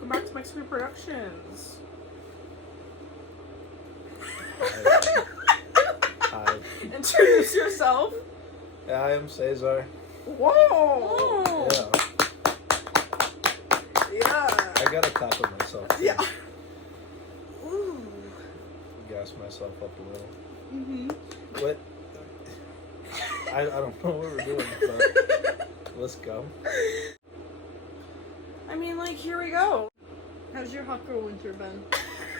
Welcome back to Mexican Productions. Hi. Introduce yourself. Yeah, I am CESAR. Whoa! Yeah. I gotta clap at myself. Too. Yeah. Ooh. Gas myself up a little. Mhm. What? I don't know what we're doing, but let's go. I mean, like, here we go. How's your hot girl winter been?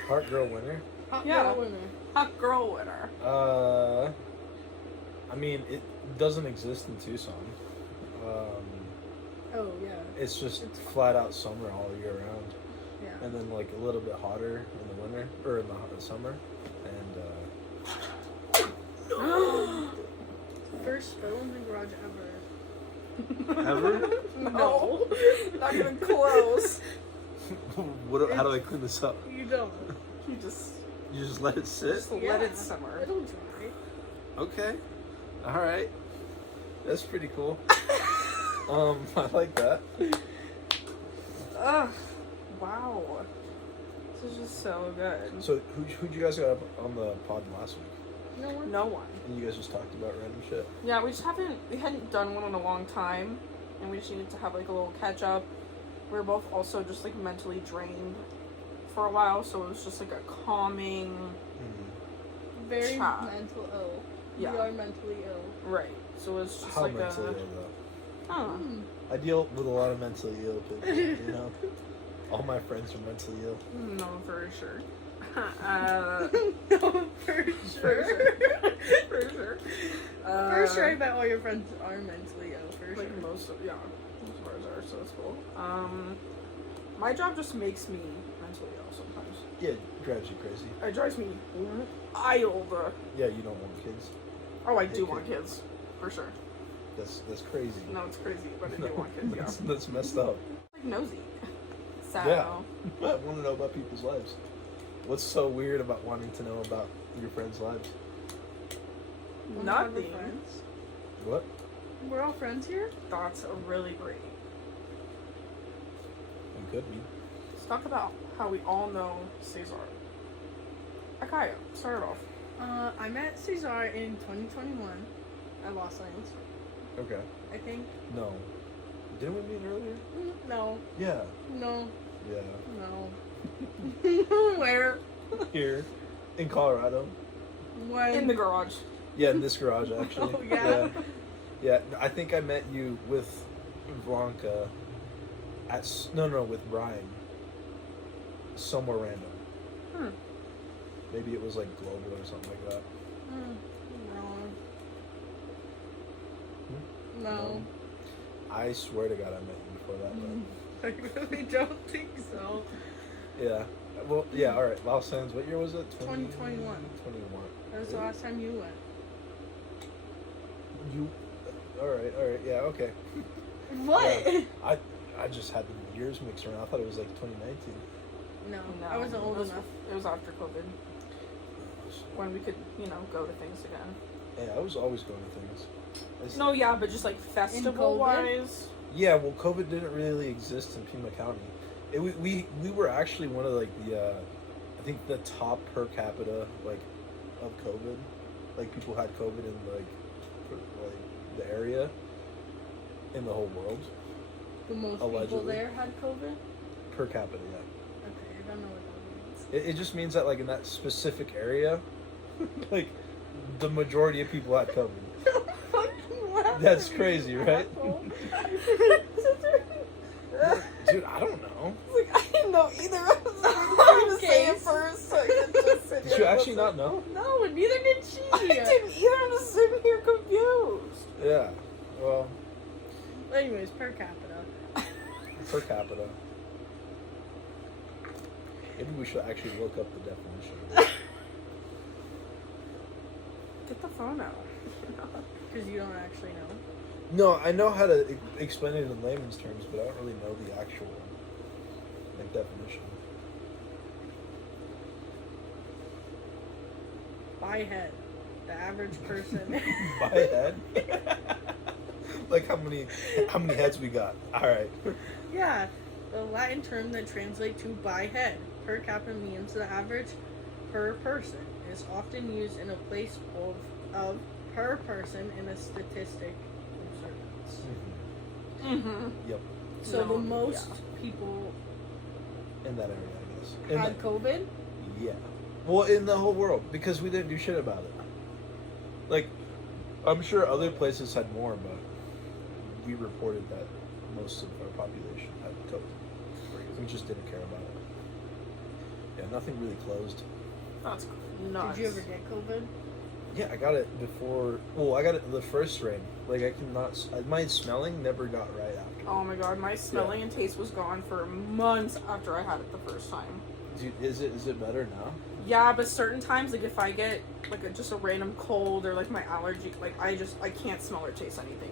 Heart girl winner. Hot Yeah. girl winter. Hot girl winner. I mean, it doesn't exist in Tucson. Oh yeah. It's just flat out summer all year round, Yeah. and then like a little bit hotter in the winter or in the summer, and First spill in the garage ever. ever. No. Not even close. What? How do I clean this up? You don't. You just Let it sit. let it simmer. It'll dry. Okay. All right. That's pretty cool. I like that. Ugh. Wow. This is just so good. So, who'd you guys got up on the pod last week? No one. No one. And you guys just talked about random shit. Yeah, we hadn't done one in a long time, and we just needed to have like a little catch up. We were both also just like mentally drained for a while, so it was just like a calming, Very Chat. mental ill. Yeah. We are mentally ill. right. So it was just How like mentally a, ill though? I don't know. I deal with a lot of mentally ill people. You know, all my friends are mentally ill. No, for sure. No, for sure. For sure. For sure, I bet all your friends are mentally ill. For sure. Like most of ours are, so it's cool. My job just makes me mentally ill sometimes. Yeah, it drives you crazy. It drives me wild. Yeah, you don't want kids. Oh, I do Hey, want kid. kids, for sure. That's crazy. No, it's crazy, but I do want kids. Yeah, That's messed up. like nosy. So Yeah. I want to know about people's lives. What's so weird about wanting to know about your friends' lives? We're nothing. friends. What? We're all friends here. That's really great. You could be. Let's talk about how we all know CESAR. Akaya, start it off. I met CESAR in 2021 at Los Angeles. Okay. I think. No. Didn't we meet earlier? No. Yeah. No. Yeah. No. Where? Here. In Colorado. When? In the garage. Yeah, in this garage, actually. Oh, yeah? Yeah, I think I met you with Blanca with Brian. Somewhere random. Maybe it was like global or something like that. Wrong. Hmm? No. I swear to God I met you before that, I really don't think so. but yeah. Well, yeah, alright. Los Angeles, what year was it? 2021. 21. That was the last time you went. Alright, yeah, okay. What? Yeah. I just had the years mixed around. I thought it was like 2019. No, No, I wasn't old enough. It was after COVID, when we could, go to things again. Yeah, I was always going to things. No, yeah, but just like festival-wise. Yeah, well, COVID didn't really exist in Pima County. We were actually one of like the, I think the top per capita like of COVID. Like people had COVID in like the area in the whole world. The most people Allegedly. there had COVID? Per capita, yeah. Okay, I don't know what that means. It just means that like in that specific area, like the majority of people had COVID. That's crazy, right? Dude, I don't know. I didn't know either. I was trying to say it first. So I could just sit Did here you and actually listen. not know? No, and neither did she. I didn't either. I'm just sitting here confused. Yeah. Well, Anyways, per capita. per capita. Maybe we should actually look up the definition. Get the phone out. Because you don't actually know. No, I know how to explain it in layman's terms, but I don't really know the actual like definition. By head. The average person. By head? Like how many heads we got? All right. Yeah. the Latin term that translates to by head. Per capita means the average per person. It is often used in a place of per person in a statistic observance. Mm-hmm. Yep. So No, the most people In that area, I guess. In had COVID. Yeah. Well, in the whole world, because we didn't do shit about it. Like, I'm sure other places had more, but we reported that most of our population had COVID. We just didn't care about it. Yeah, nothing really closed. That's nuts. Did you ever get COVID? Yeah, I got it before. Well, I got it the first strain. Like, I cannot. My smelling never got right after. Oh my god, my smelling and taste was gone for months after I had it the first time. Dude, is it better now? Yeah, but certain times, like if I get like just a random cold or like my allergy, like I can't smell or taste anything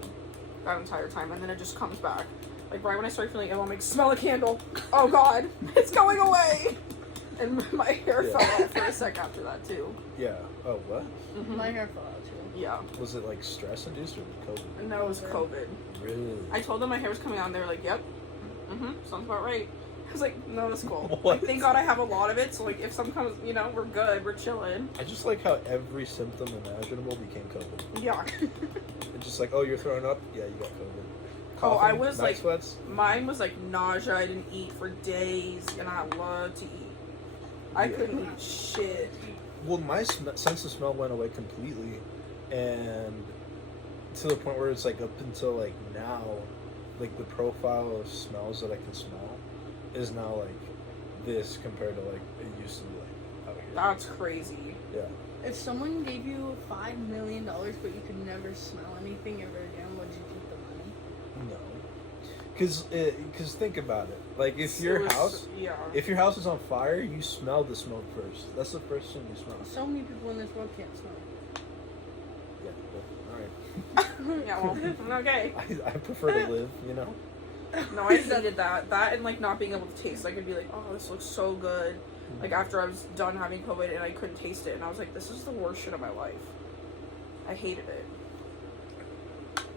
that entire time, and then it just comes back. Like right when I start feeling ill, I'm like, smell a candle. Oh god, it's going away. And my hair Yeah. fell out for a sec after that too. Yeah. Oh, what? Mm-hmm. My hair fell out too. Yeah. Was it like stress induced or COVID? No, it was COVID. Really? I told them my hair was coming out, and they were like, "Yep, sounds about right." I was like, "No, that's cool. What? Like, thank God I have a lot of it. So like, if some comes, we're good. We're chilling." I just like how every symptom imaginable became COVID. Yeah. It's just like, oh, you're throwing up? Yeah, you got COVID. Oh, I Coughing, was night like, sweats? mine was like nausea. I didn't eat for days, and I love to eat. I Yeah. couldn't eat shit. Well, my sense of smell went away completely, and to the point where it's like up until like now, like the profile of smells that I can smell is now like this compared to like it used to be like out here. That's crazy. Yeah. If someone gave you $5 million but you could never smell anything ever again, would you keep the money? No. Because think about it. Like if It your was- house, yeah. if your house is on fire, you smell the smoke first. That's the first thing you smell. So many people in this world can't smell. Yeah. Well, all right. Yeah, well, okay. I prefer to live. You know. No, I hated that. That and like not being able to taste. Like I'd be like, oh, this looks so good. Like after I was done having COVID and I couldn't taste it, and I was like, this is the worst shit of my life. I hated it.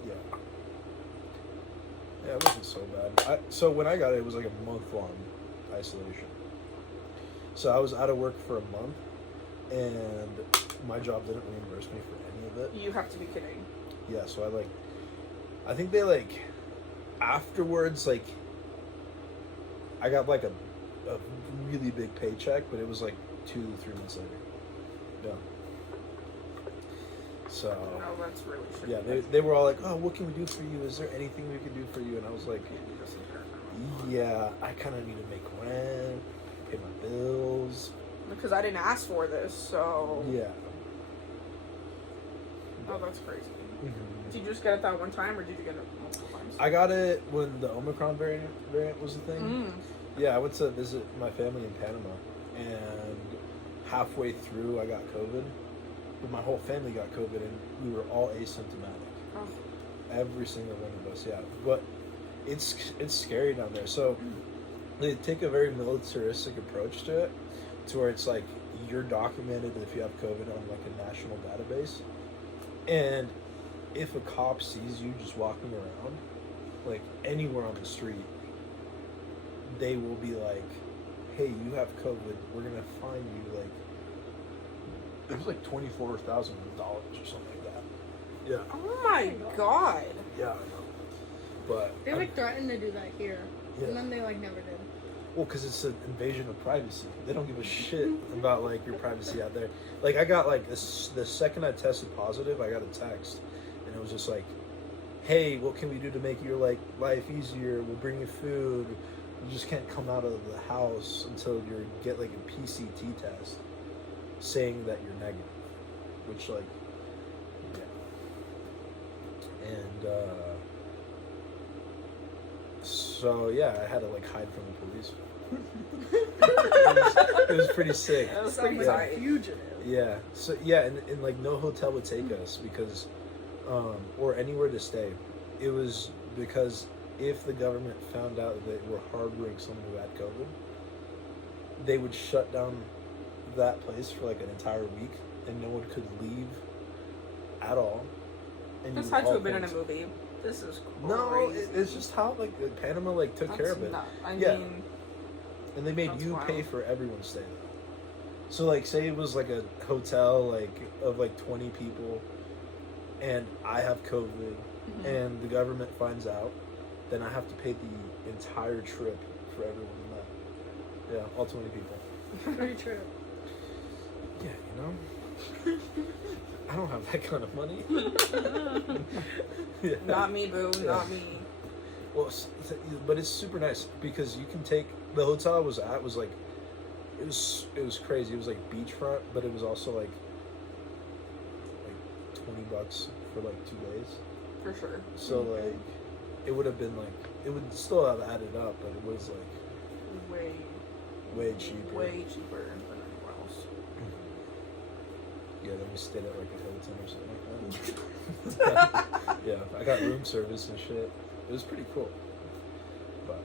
Yeah. Yeah, it wasn't so bad. So when I got it, it was like a month-long isolation. So I was out of work for a month, and my job didn't reimburse me for any of it. You have to be kidding. Yeah, so I think they afterwards, I got like a really big paycheck, but it was like 2 to 3 months later. Yeah. So. No, that's really shitty. Yeah, they were all like, oh, what can we do for you? Is there anything we can do for you? And I was like, yeah, I kind of need to make rent, pay my bills. Because I didn't ask for this, so. Yeah. Oh, that's crazy. Mm-hmm. Did you just get it that one time, or did you get it multiple times? I got it when the Omicron variant was the thing. Mm. Yeah, I went to visit my family in Panama, and halfway through I got COVID. But my whole family got COVID, and we were all asymptomatic. Oh. Every single one of us, yeah. But it's scary down there. So they take a very militaristic approach to it, to where it's like you're documented if you have COVID on like a national database, and if a cop sees you just walking around, like anywhere on the street, they will be like, "Hey, you have COVID. We're gonna fine you like." It was like $24,000 or something like that. Yeah. Oh my god. Yeah, I know. But They threatened to do that here, and then they never did. well, because it's an invasion of privacy. They don't give a shit about like your privacy out there. Like I got like this the second I tested positive, I got a text, and it was just like, "Hey, what can we do to make your life easier? We'll bring you food. You just can't come out of the house until you get like a PCT test." Saying that you're negative, which yeah, and so yeah, I had to hide from the police. it was pretty sick. That was Sounds pretty like tight. a fugitive. Yeah, so yeah, and no hotel would take us because, or anywhere to stay. It was because if the government found out that we're harboring someone who had COVID, they would shut down that place for an entire week, and no one could leave at all. And This you were had to all have been in a quarantined. movie. This is crazy. No, it's just how like Panama like took care of it. I Yeah. mean, And they made That's you wild. pay for everyone's stay. So like, say it was like a hotel like of like 20 people, and I have COVID, mhm. and the government finds out, then I have to pay the entire trip for everyone in that. Yeah, all 20 people. Free trip. Yeah, you know. I don't have that kind of money. Yeah. Not me, boo. Yeah. Not me. Well, but it's super nice because you can take the hotel I was at was like it was crazy. It was like beachfront, but it was also like $20 for like 2 days. For sure. So like it would have been like it would still have added up, but it was like way cheaper. Way cheaper than anywhere else. Yeah, then we stayed at like a Hilton or something like that. Yeah, I got room service and shit. It was pretty cool. But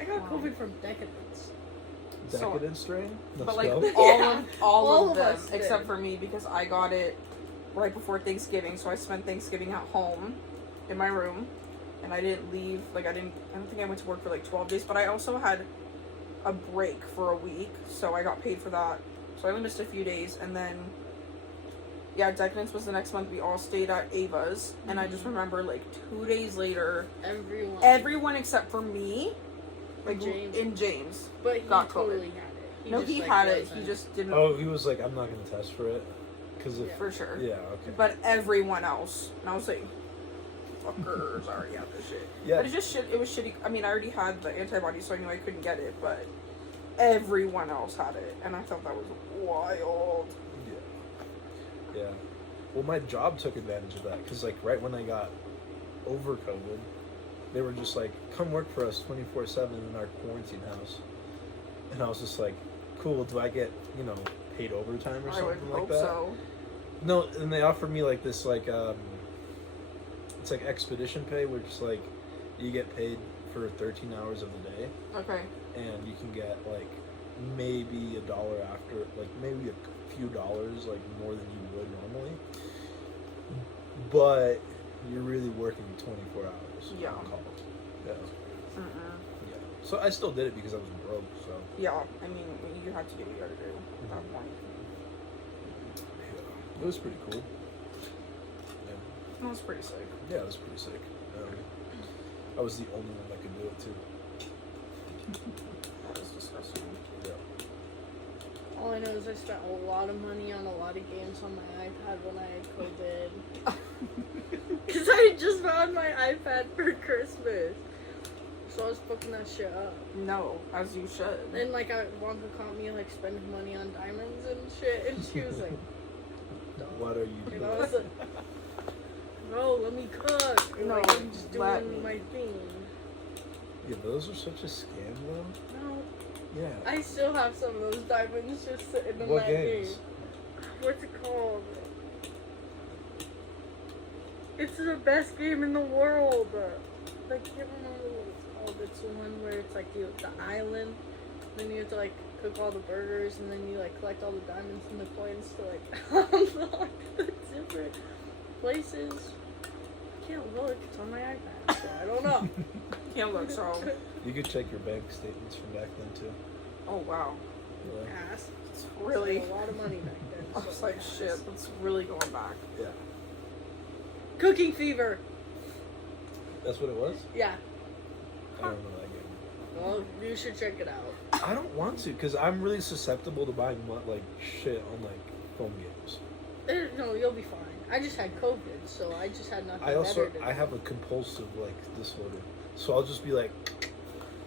I got Wow. COVID from decadence. decadent strain. But Let's like go. all All of of them us except did. for me because I got it right before Thanksgiving, so I spent Thanksgiving at home in my room, and I didn't leave. Like I don't think I went to work for like 12 days, but I also had a break for a week, so I got paid for that. So I only missed a few days, and then yeah, Decadence was the next month. We all stayed at Ava's, and I just remember like 2 days later, everyone except for me, like James. in James. But he got COVID. totally had it. No, just, he like, had it. wasn't. He just didn't. Oh, he was like, I'm not gonna test for it, because if Yeah. For sure. yeah, okay. But everyone else, and I was like, fuckers already had this shit. Yeah. But it's just shit. It was shitty. I mean, I already had the antibodies, so I knew I couldn't get it, but everyone else had it, and I thought that was wild. Yeah. Well, my job took advantage of that because, like, right when I got over COVID, they were just like, "Come work for us 24/7 in our quarantine house," and I was just like, "Cool. Do I get paid overtime or I would something like hope that?" so. No, and they offered me like this it's like expedition pay, which like you get paid for 13 hours of the day, Okay. and you can get like maybe $1 after, like maybe a few dollars, like more than you would normally. But you're really working 24 hours. Yeah. On call. Yeah. Mm-mm. Yeah. So I still did it because I was broke. So. Yeah. I mean, you had to do what you had to do at that point. Yeah. It was pretty cool. Yeah. That was pretty sick. Yeah, it was pretty sick. I was the only one that could do it too. That was disgusting. Yeah. All I know is I spent a lot of money on a lot of games on my iPad when I had COVID. Because I had just found my iPad for Christmas. So I was fucking that shit up. No, as you should. Then, like, Wonka caught me, like, spending money on diamonds and shit. And she was like, What are you and doing? I was like, no, let me cook. No, Like, I'm just let doing me. my thing. Yeah, those are such a scam though. No, Yeah. I still have some of those diamonds just sitting in What that games? game. What's it called? It's the best game in the world. I can't remember what it's called. It's the one where it's like the island. Then you have to like cook all the burgers, and then you like collect all the diamonds and the coins to like unlock the different places. I can't look. It's on my iPad, so I don't know. Can't look, so. You could check your bank statements from back then too. Oh, wow. Yeah. Ass. It's really. Spent a lot of money back then. I was so like, ass. shit, that's really going back. Yeah. Cooking fever. That's what it was? Yeah. I don't know that game. Well, you should check it out. I don't want to because I'm really susceptible to buying like shit on like phone games. No, you'll be fine. I just had COVID, so I just had nothing I also better to I do. have a compulsive like disorder, so I'll just be like,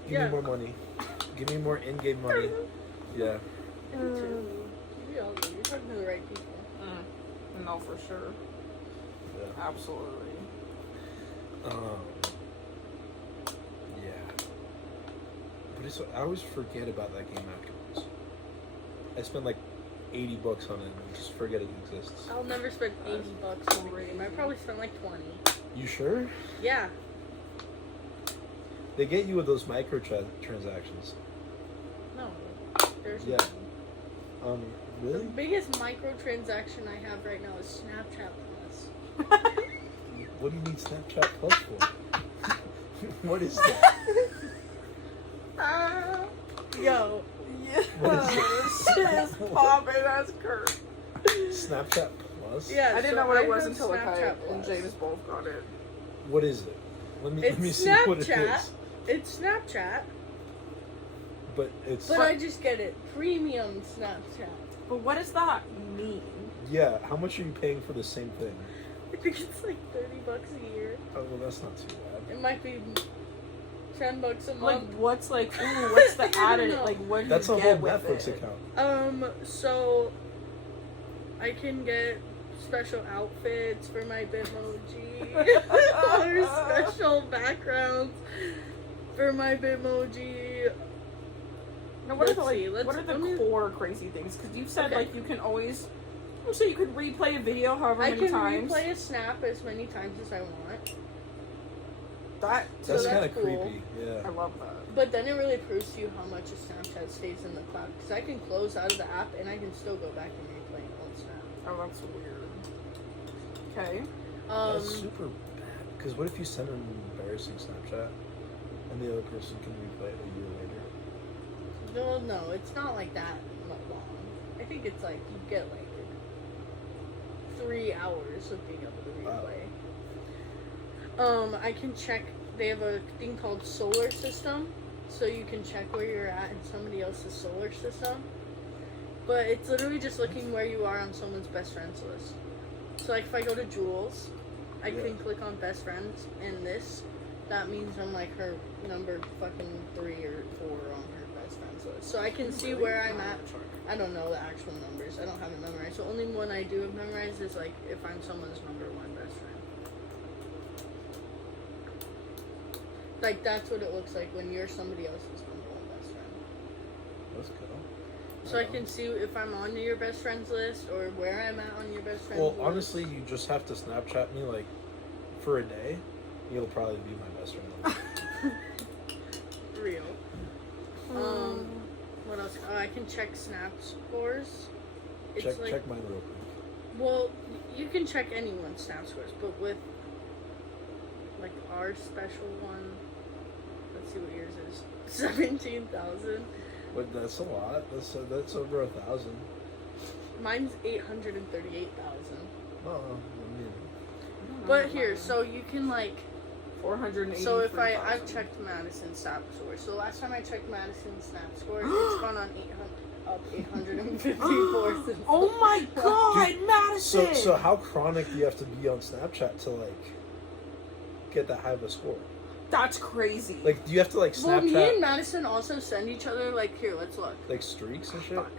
give Yeah. me more money, give me more in-game money. Yeah. Me too. You're talking to the right people. No, for sure. Yeah. Absolutely. Yeah. But it's I always forget about that game afterwards. I spend like $80 on it and just forget it exists. I'll never spend $80 on a game. I probably spent like 20. You sure? Yeah. They get you with those transactions. No. There's Yeah. none. The Really? biggest microtransaction I have right now is Snapchat Plus. What do you need Snapchat Plus for? What is that? Yo. What is Shit is popping. That's Kurt. Snapchat Plus? Yeah, I didn't so know what it I was have until like I Snapchat and Plus. James both got it. What is it? Let me It's see what it Snapchat. is. It's Snapchat, But it's but I just get it premium Snapchat. But what does that mean? yeah. How much are you paying for the same thing? I think it's like $30 a year. Oh well, that's not too bad. It might be $10 a Like, month. what's like? Ooh, what's the I don't added? know. Like, what do That's you a whole get with Netflix it? account. So I can get special outfits for my Bitmoji, or special backgrounds for my Bitmoji. Now, what Let's are the see, like? What are the let me- core crazy things? Because you said Okay. like you can always. So you could replay a video however I many can times. replay a snap as many times as I want, That So That's that's kind of cool. creepy. I Yeah. love that. but then it really proves to you how much a Snapchat stays in the cloud. Because I can close out of the app and I can still go back and replay an old snap. Oh, that's weird. Okay. That's super bad. Because what if you send an embarrassing Snapchat and the other person can replay it a year later? No, it's not like that long. I think it's like you get like 3 hours of being able to replay. I can check. They have a thing called solar system, so you can check where you're at in somebody else's solar system. But it's literally just looking where you are on someone's best friends list. So like if I go to Jules, I Yeah. can click on best friends, and that means I'm like her number fucking 3 or 4 on her best friends list. So I can see where I'm at. I don't know the actual numbers. I don't have it memorized. So only one I do have memorized is like if I'm someone's number 1 best friend. Like that's what it looks like when you're somebody else's number 1 best friend. That's cool. So I can see if I'm on your best friends list or where I'm at on your best friends Well, list. honestly, you just have to Snapchat me like for a day. You'll probably be my best friend. Real. What else? Oh, I can check Snap scores. It's check like, check mine real quick. well, you can check anyone's Snap scores, but with like our special one, let's see what yours is. 17,000. But that's a lot. That's over 1,000. Mine's 838,000. Oh, I mean, But here, so you can like. 480. So if I've checked Madison's Snap score. So last time I checked Madison's Snap score, it's gone on 854 since. Oh my God, Dude, Madison! so how chronic do you have to be on Snapchat to like get that high of a score? That's crazy. Like, do you have to like Well, me and Snapchat Madison also send each other like here. Let's look. like streaks and shit? Fuck.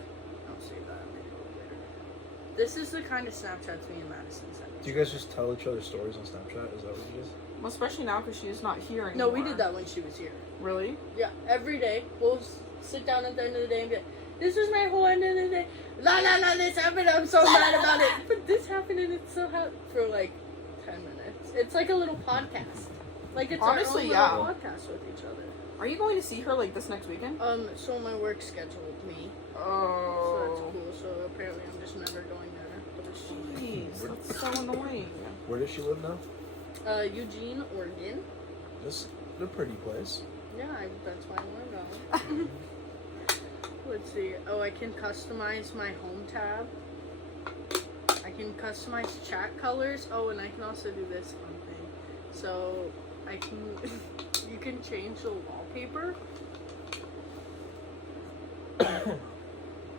Don't say that. Maybe a little later. This is the kind of Snapchats me and Madison send. Do you guys just tell each other stories on Snapchat? Is that what it is? Well, especially now because she's not here No, anymore. we did that when she was here. Really? Yeah, every day we'll sit down at the end of the day and be like, "This is my whole end of the day. La la la, this happened. I'm so mad about it. But this happened and it's so hot for like 10 minutes. It's like a little podcast. Like it's Honestly, our yeah. own little podcast with each other. Are you going to see her like this next weekend? So my work scheduled me. So Oh. that's cool. So apparently I'm just never going there. Jeez, that's so annoying. Where does she live now? Eugene, Oregon. That's a pretty place. Yeah, that's why I want to go. Let's see. Oh, I can customize my home tab. I can customize chat colors. Oh, and I can also do this fun thing. So I can, you can change the wallpaper.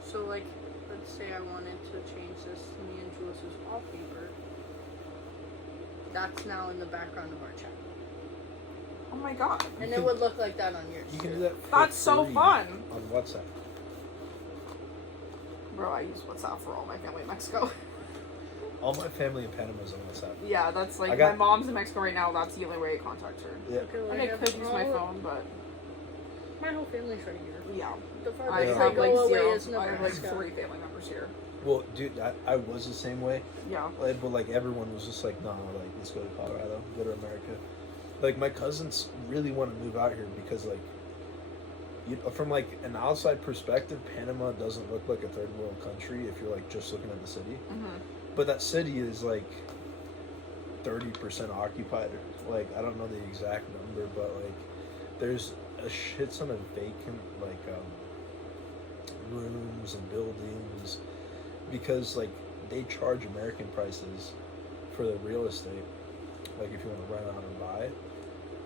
So like, let's say I wanted to change this to me and Jules' wallpaper. That's now in the background of our chat. Oh my God. And can- it would look like that on yours. You can too. do that. For That's so free fun. on WhatsApp. Bro, I use WhatsApp for all my family in Mexico. All my family in Panama is on WhatsApp. Yeah, that's like, I got- my mom's in Mexico right now. That's the only way I contact her. Yeah. Okay, well, I mean, I could use my phone, but My whole family's right here. yeah. The I farthest have I go like away zero. is I have like Nebraska. 3 family members here. Well, dude, I was the same way. Yeah. Like, but like everyone was just like, no, like let's go to Colorado, go to America. Like my cousins really want to move out here because like, from like an outside perspective, Panama doesn't look like a third world country if you're like just looking at the city. Mm-hmm. But that city is like 30% occupied. Like, I don't know the exact number, but like there's a shit ton of vacant rooms and buildings because like they charge American prices for the real estate, like if you want to rent out and buy,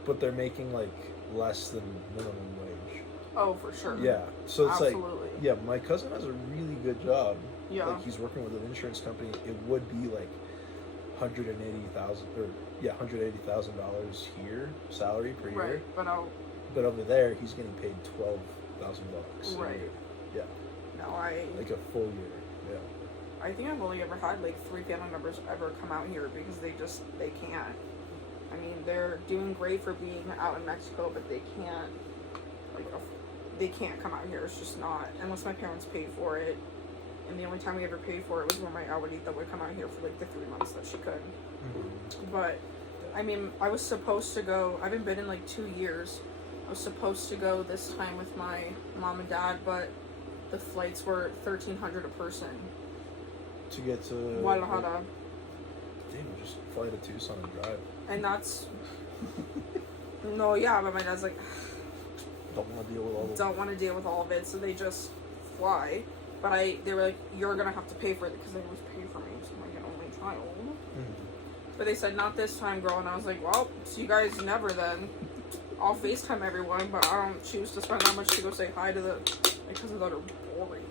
but they're making like less than minimum wage. Oh, for sure. Yeah, so it's Absolutely. like, yeah, my cousin has a really good job. Yeah. Like he's working with an insurance company. It would be like $180,000 here salary per year. Right, but I'll. But over there, he's getting paid $12,000. Right. Yeah. No, Like a full year. Yeah. I think I've only ever had like 3 family members ever come out here because they can't. I mean, they're doing great for being out in Mexico, but they can't, they can't come out here. It's just not, unless my parents paid for it. And the only time we ever paid for it was when my abuelita would come out here for like the 3 months that she could. Mm-hmm. But, I mean, I was supposed to go, I haven't been in like 2 years. I was supposed to go this time with my mom and dad, but the flights were $1,300 a person. To get to Guadalajara. Damn, just fly to Tucson and drive. And that's no, yeah, but my dad's like Don't want to deal with all the... don't want to deal with all of it, so they just fly. But they were like, you're gonna have to pay for it because they always pay for me, so I'm like an only child. Mm-hmm. But they said not this time, girl, and I was like, well, see you guys never then. I'll FaceTime everyone, but I don't choose to spend that much to go say hi to the because that are boring.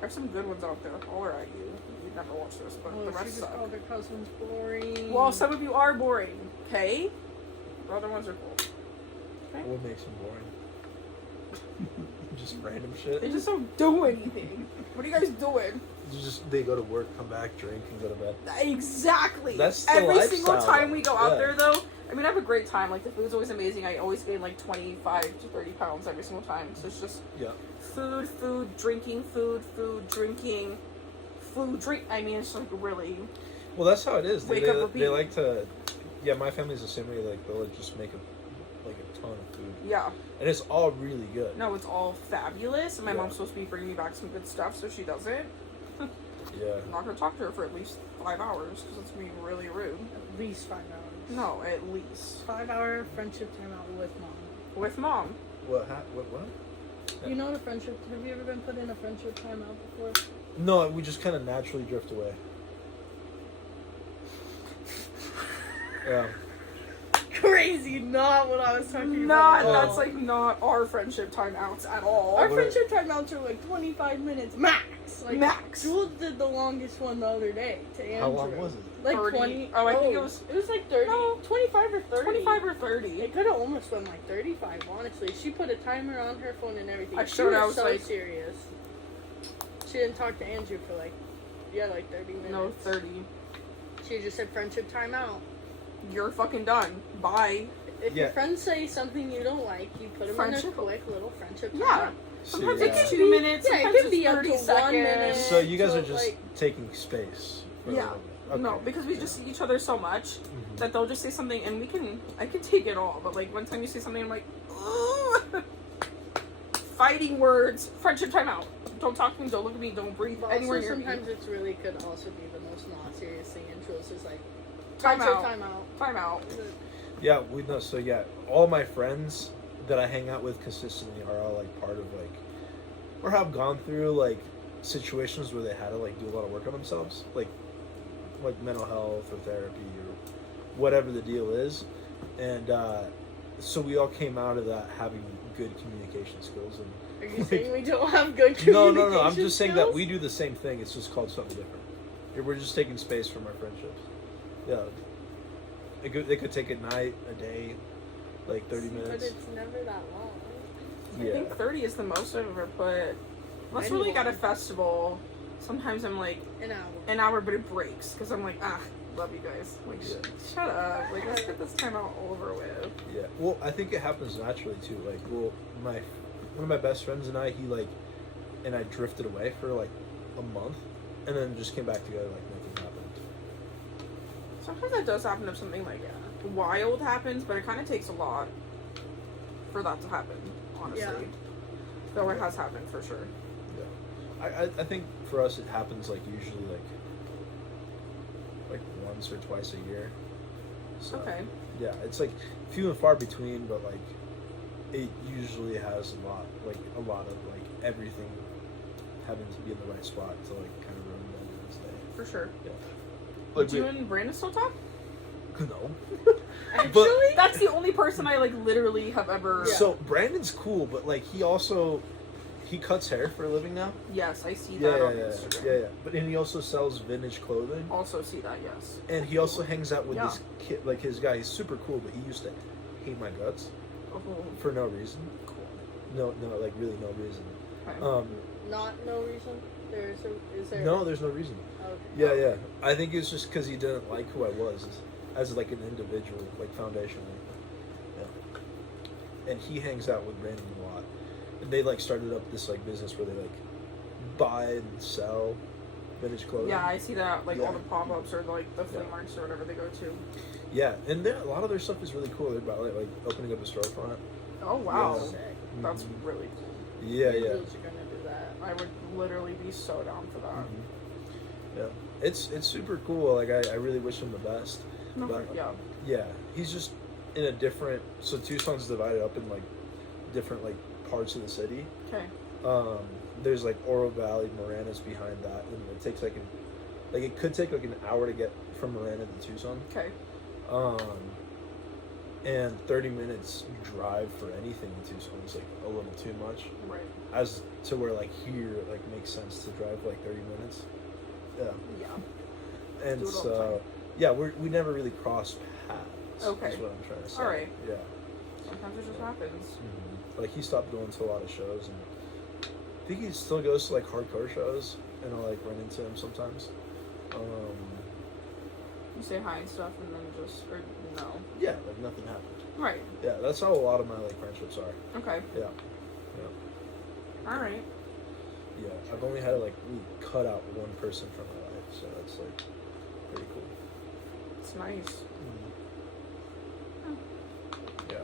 There's some good ones out there. Holler at you. You'd never watch this, but the rest she just suck. called her cousins boring. Well, some of you are boring, okay? The other ones are cool. Okay? What makes them boring? Just random shit. They just don't do anything. What are you guys doing? They go to work, come back, drink, and go to bed. Exactly. That's the every single lifestyle, time we go out yeah. there, though. I mean, I have a great time. Like the food's always amazing. I always gain like 25 to 30 pounds every single time. So it's just food, drinking, drinking, drink. I mean, it's like really. Well, that's how it is. Wake up, repeat. They like to. Yeah, my family's the same way. Like they'll just make a ton of food. Yeah. And it's all really good. No, it's all fabulous. And my mom's supposed to be bringing me back some good stuff, so she doesn't. Yeah. I'm not gonna talk to her for at least 5 hours because it's gonna be really rude. At least 5 hours. No, at least 5-hour friendship timeout with mom. with mom. What? You know the friendship. Have you ever been put in a friendship timeout before? No, we just kind of naturally drift away. Yeah. Crazy, not what I was talking about. That's like not our friendship timeouts at all. Our friendship timeouts are like 25 minutes max. Like Max. Jules did the longest one the other day to Andrew. How long was it? Like 30. 20. Oh, I think it was like 30. No. 25 or 30. 25 or 30. It could have almost been like 35, honestly. She put a timer on her phone and everything. I She showed I was was so like- serious. She didn't talk to Andrew for like 30 minutes. No, 30. She just said friendship timeout. You're fucking done. Bye. If Yeah. your friends say something you don't like, you put them in Friendship. a quick little friendship Yeah. timeout. Sometimes So, it's yeah. 2 minutes. Yeah, it Sometimes can be it's up 30 to 1 seconds. minute. So you guys So, are just like- taking space. For Yeah. Okay. No, because we just see each other so much Mhm. that they'll just say something and I can take it all. But like one time you say something, I'm like, ugh. Fighting words. Friendship timeout. Don't talk to me. Don't look at me. Don't breathe But anywhere also near me. sometimes it's really could also be the most not serious thing, and Jules is like, Timeout. timeout. Timeout. Yeah, we know. So yeah, all my friends that I hang out with consistently are all like part of like, or have gone through like situations where they had to like do a lot of work on themselves, like mental health or therapy or whatever the deal is, and so we all came out of that having good communication skills. And Are you saying we don't have good communication no, I'm just saying that skills? we do the same thing. It's just called something different. We're just taking space from our friendships. Yeah. They could take a night, a day, like 30 But minutes. it's never that long. I Yeah. think 30 is the most I've ever put. Let's really got a festival. Sometimes I'm like An hour. an hour, but it breaks because I'm like, love you guys. Like, Yeah. shut up. Like, let's get this time out over with. Yeah. Well, I think it happens naturally too. Like, well, one of my best friends and I drifted away for like a month, and then just came back together like nothing happened. Sometimes that does happen if something like wild happens, but it kind of takes a lot for that to happen, honestly. Yeah. Though it has happened for sure. Yeah. I think for us it happens like usually like once or twice a year. So, Okay. yeah, it's like few and far between, but like it usually has a lot of like everything having to be in the right spot to like kind of ruin everyone's day. For sure. Yeah. But you and Brandon still talk? No. Actually, That's the only person I like literally have ever. Yeah. So Brandon's cool, but like he cuts hair for a living now. Yes, I see Yeah, that on yeah, Instagram. yeah. But and he also sells vintage clothing. Also see that, yes. And he also hangs out with Yeah. this kid, like his guy. He's super cool, but he used to hate my guts Oh, for no reason. cool. No, like really no reason. Okay. not no reason. Is there? No, there's no reason. Okay. Yeah. I think it's just because he didn't like who I was as like an individual, like foundationally. Yeah. And he hangs out with Brandon a lot, and they like started up this like business where they like buy and sell vintage clothing. Yeah, I see that like all Yeah. the pop-ups or like the flea Yeah. markets or whatever they go to. Yeah, and a lot of their stuff is really cool. They're about like opening up a storefront. Oh wow, Yeah. Sick. that's Mhm. really cool. Yeah, Who's yeah. gonna do that? I would literally be so down for that. Mhm. Yeah, it's super cool. Like I really wish him the best. No, But- yeah. Yeah, he's just in a different. So Tucson's divided up in like different like parts of the city. Okay. There's like Oro Valley, Marana's behind that, and it takes like it could take like an hour to get from Marana to Tucson. Okay. And 30 minutes drive for anything in Tucson is like a little too much. Right. As to where like here it like makes sense to drive like 30 minutes. Yeah. Yeah. And Do it all the so time. yeah, we never really crossed paths. Okay. Is what I'm trying to say. All right. Yeah. Sometimes it just happens. Like he stopped going to a lot of shows, and I think he still goes to like hardcore shows, and I'll like run into him sometimes. You say hi and stuff, and then just or no. Yeah, like nothing happened. Right. Yeah, that's how a lot of my like friendships are. Okay. Yeah. All right. Yeah, I've only had to like really cut out one person from my life, so that's like pretty cool. It's nice. Yeah.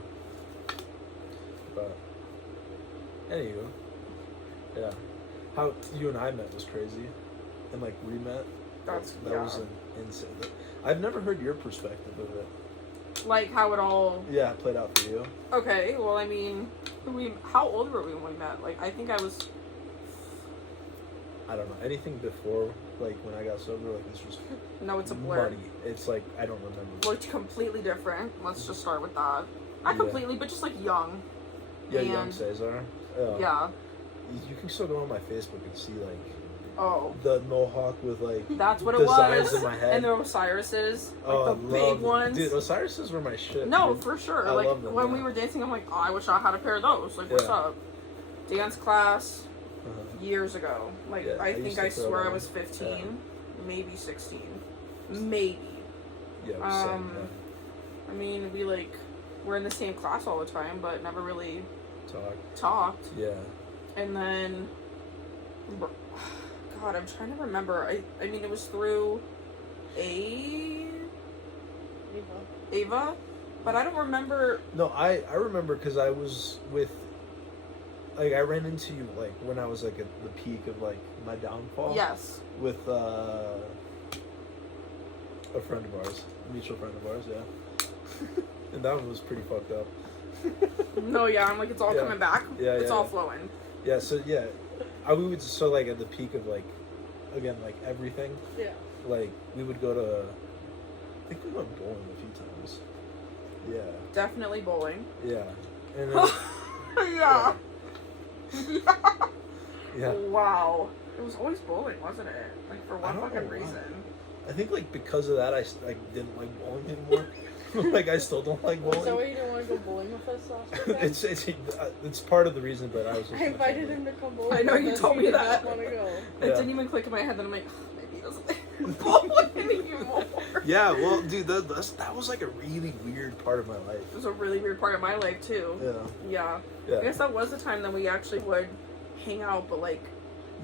But anywho, yeah, how you and I met was crazy, and like we met. That's that yeah. was insane. I've never heard your perspective of it. Like how it all. Yeah, it played out for you. Okay. Well, I mean, how old were we when we met? Like, I think I was. I don't know anything before like when I got sober. Like this was No, it's a blur. muddy. It's like I don't remember. Looked completely different. Let's just start with that. Not Yeah. completely, but just like young. Yeah, young and- CESAR. Yeah. You can still go on my Facebook and see like Oh. the mohawk with like That's what it designs was. in my head. And the Osiris's, like Oh, the I big love them. ones. Dude, Osiris's were my shit. No, dude. for sure. I Like love them, when yeah. we were dancing, I'm like, oh, I wish I had a pair of those. Like, what's Yeah. up? Dance class Uh-huh. years ago. Like, Yeah, I I think used to I throw swear I them. was 15, maybe 16, maybe. Yeah, it was same, I mean, we like were in the same class all the time, but never really talk. talked. Yeah. And then, God, I'm trying to remember. I mean, it was through Ava, but I don't remember. No, I remember because I was with, like, I ran into you, like, when I was, like, at the peak of, like, my downfall. Yes. With, a friend of ours. A mutual friend of ours, yeah. And that one was pretty fucked up. No, yeah, I'm like, it's all Yeah. coming back. Yeah, It's yeah. all flowing. Yeah, so, yeah. We would, so, like, at the peak of, like, again, like, everything. Yeah. Like, we would go to, I think we went bowling a few times. Yeah. Definitely bowling. Yeah. And then, Yeah. yeah. Wow. It was always bowling, wasn't it? Like, for I one don't fucking know why. reason. I think, like, because of that, I didn't like bowling anymore. Like, I still don't like Is that bowling. why you didn't want to go bowling with us last weekend? It's part of the reason, but I was just I invited him to come bowling. I know, with you us. told He me did not that. want to go. It Yeah. didn't even click in my head that I'm like, maybe he doesn't like bowling anymore. Yeah, well, dude, that was, like, a really weird part of my life. It was a really weird part of my life, too. Yeah. Yeah. Yeah. I guess that was the time that we actually would hang out, but like,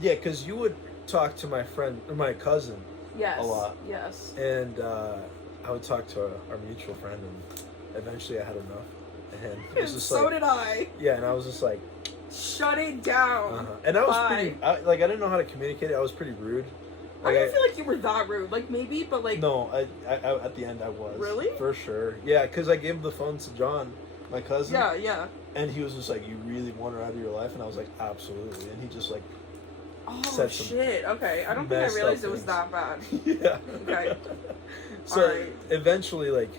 Yeah, because you would talk to my friend, or my cousin, yes. A lot. Yes. and I would talk to our mutual friend, and eventually I had enough. And it And was just so like, did I. yeah, and I was just like, Shut it down. and I was Bye. pretty, I didn't know how to communicate it. I was pretty rude, I Like, don't feel like you were that rude. Like, maybe, but like... No, I at the end I was. Really? For sure. Yeah, because I gave the phone to John, my cousin. Yeah, yeah. And he was just like, "You really want her out of your life?" And I was like, "Absolutely." And he just like, Oh, said some shit. Okay. I don't think I messed up realized it was things. that bad. yeah. Okay. So Alright. eventually, like,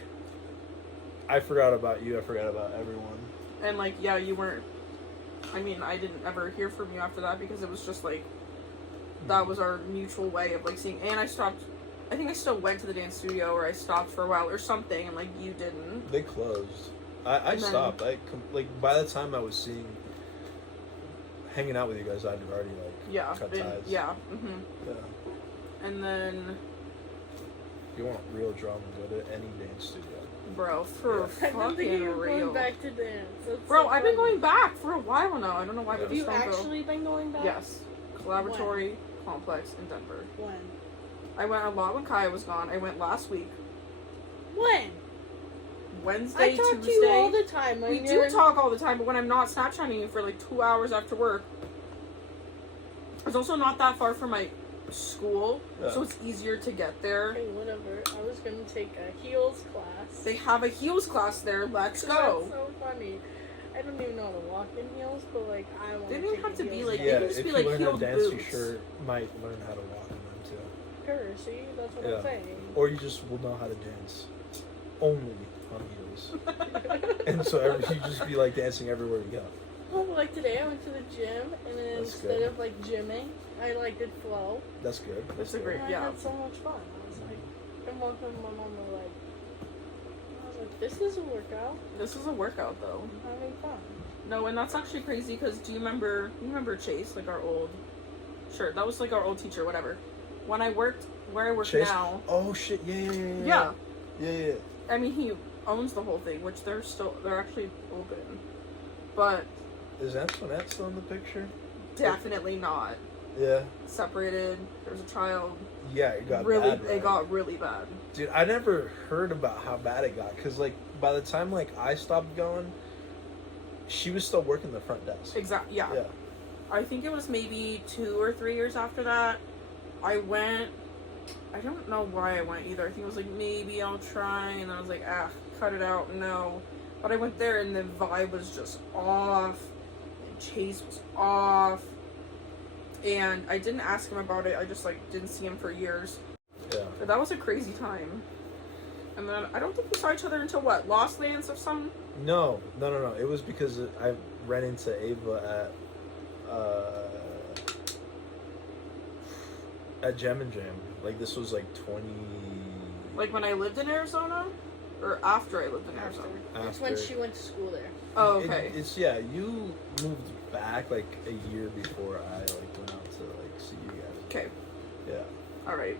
I forgot about you. I forgot about everyone. And, like, yeah, you weren't... I mean, I didn't ever hear from you after that because it was just, like... That was our mutual way of, like, seeing... And I stopped... I think I still went to the dance studio, or I stopped for a while or something, and, like, you didn't. They closed. I And then- stopped. Like, by the time I was hanging out with you guys, I'd already, like, Yeah. cut ties. Yeah. Mm-hmm. Yeah. And then... If you want real drama, go to any dance studio. Bro, for Yeah. I don't think fucking you were real. going back to dance. That's Bro, so I've been funny. going back for a while now. I don't know why, Yeah. but Have you just don't go. actually been going back? Yes. Collaboratory Complex in Denver. When? I went a lot when Kaya was gone. I went last week. When? Wednesday, I talk Tuesday. to you all the time. When We do you're... talk all the time, but when I'm not Snapchatting you for like 2 hours after work, it's also not that far from my school, so Yeah. it's easier to get there. Okay, whatever. I was gonna take a heels class. They have a heels class there. Let's go. That's so funny. I don't even know how to walk in heels, but like I want. They didn't have to be like. Yeah, They can just if be you like learn how heeled to dance, you boots. sure might learn how to walk in them too. Sure, see, that's what Yeah. I'm saying. Or you just will know how to dance only on heels. And so you just be like dancing everywhere you go. Well, like today, I went to the gym, and then That's instead good. of like gymming, I like did flow. That's good. That's a great- And I Yeah. had so much fun. I was like, I'm walking with my mom, we're like, I was like, this is a workout. This is a workout though. I'm having fun. No, and that's actually crazy because do you remember Chase, like our old, sure, that was like our old teacher, whatever. When I worked where I work Chase? now, Oh shit! Yeah. yeah, Yeah. I mean he owns the whole thing, which they're actually open, but Is Antoinette still in the picture? definitely not Yeah. separated. There's a child. Yeah, it got really, bad, right? it got really bad. Dude, I never heard about how bad it got because like by the time like I stopped going, she was still working the front desk. Exactly. Yeah. Yeah. I think it was maybe 2 or 3 years after that. I went. I don't know why I went either. I think it was like maybe I'll try, and I was like, cut it out, no. But I went there, and the vibe was just off. And Chase was off, and I didn't ask him about it. I just like didn't see him for years. Yeah. But that was a crazy time. And then I don't think we saw each other until what? Lost Lands of some. No. It was because I ran into Ava at Gem and Jam. Like this was like 20. Like when I lived in Arizona, or after I lived in Arizona. That's when After. she went to school there. Oh, okay. It's yeah. You moved back like a year before I like went out to like see you guys. Okay. Yeah. All right.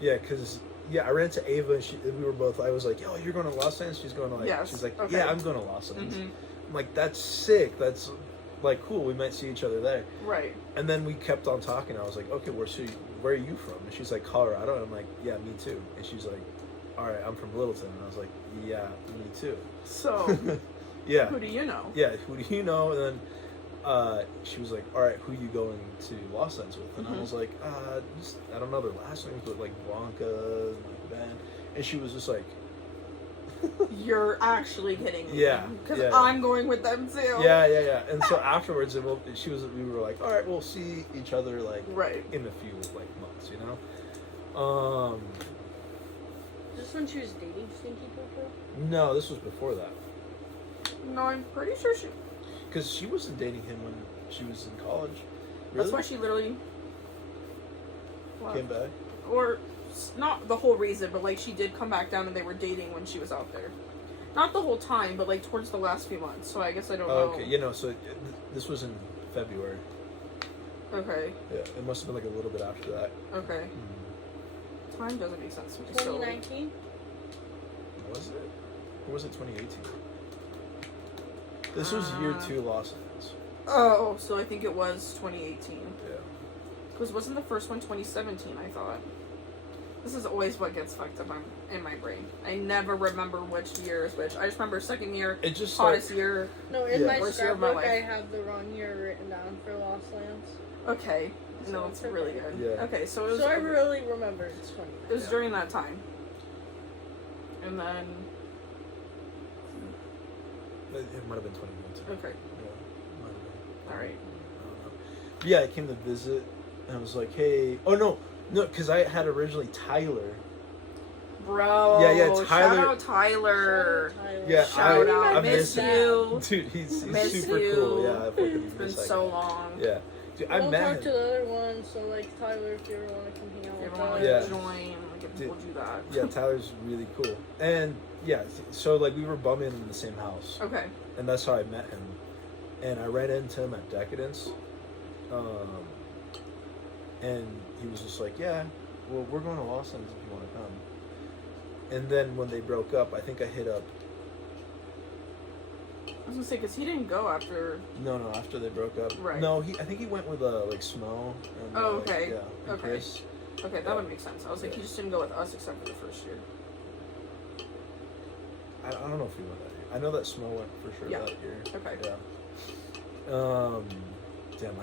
Yeah, because I ran into Ava and we were both. I was like, "Yo, you're going to Los Angeles?" She's going to like. Yes, She's like, okay. "Yeah, I'm going to Los Angeles." Mhm. I'm like, "That's sick. That's like cool. We might see each other there." Right. And then we kept on talking. I was like, "Okay, where are you from?" And she's like, "Colorado." And I'm like, "Yeah, me too." And she's like, "All right, I'm from Littleton." And I was like, "Yeah, me too." So, Yeah. who do you know? Yeah, who do you know? And then she was like, "All right, who you going to Los Angeles with?" And I Mhm. was like, just, I don't know their last names, but like Blanca and like Ben." And she was just like, You're actually kidding me. Yeah, Because yeah. I'm going with them too. yeah. And so afterwards, we were like, "All right, we'll see each other like Right. in a few like months, you know." Just when she was dating Stinky Pooper? No, this was before that No, I'm pretty sure she. because she wasn't dating him when she was in college. That's Really? why she literally. Came back. Or not the whole reason, but like she did come back down and they were dating when she was out there. Not the whole time, but like towards the last few months. So I guess I don't know. Okay, you know, so this was in February. Okay. Yeah, it must have been like a little bit after that. Okay. Time doesn't make sense. Which is so late. 2019? Was it? Or was it 2018? This was year 2 Los Angeles. Oh, so I think it was 2018. Yeah. Because wasn't the first one 2017? I thought. This is always what gets fucked up in my brain. I never remember which year is which. I just remember second year, It just hottest year. No, in Yeah. my Worst year of my scrapbook, I life. have the wrong year written down for Lost Lands. Okay. So No, it's it's really okay. good. Yeah. Okay, so it was. So I really remember it's 20. It was Yeah. during that time. And then. It might have been 20 minutes. Okay. Yeah, might have been. All right. I don't know. But yeah, I came to visit, and I was like, "Hey, oh no, because I had originally Tyler." Bro. Yeah, Shout Tyler- out Tyler. Yeah, Shout out. I Miss miss you. Dude, he's Miss super you. cool. Yeah, I fucking It's been miss that so guy. long. Yeah, dude, I Don't met talk him. to the other ones, so like Tyler, if you ever want to come hang out If with everyone us. wants Yeah. to join, like, if people do that. Yeah, Tyler's really cool. And yeah, so like we were bumming in the same house, Okay. and that's how I met him. And I ran into him at Decadence, and he was just like, "Yeah, well, we're going to Los Angeles if you want to come." And then when they broke up, I think I hit up. I was gonna say, because he didn't go after. No, after they broke up. Right. No, I think he went with like Smo. And, Oh, like, okay. yeah, and Okay. Chris. Okay, that Yeah. would make sense. I was like, Yeah. he just didn't go with us except for the first year. I don't know if he went that year. I know that Smo went for sure Yeah. that year. Okay. Yeah. Damn,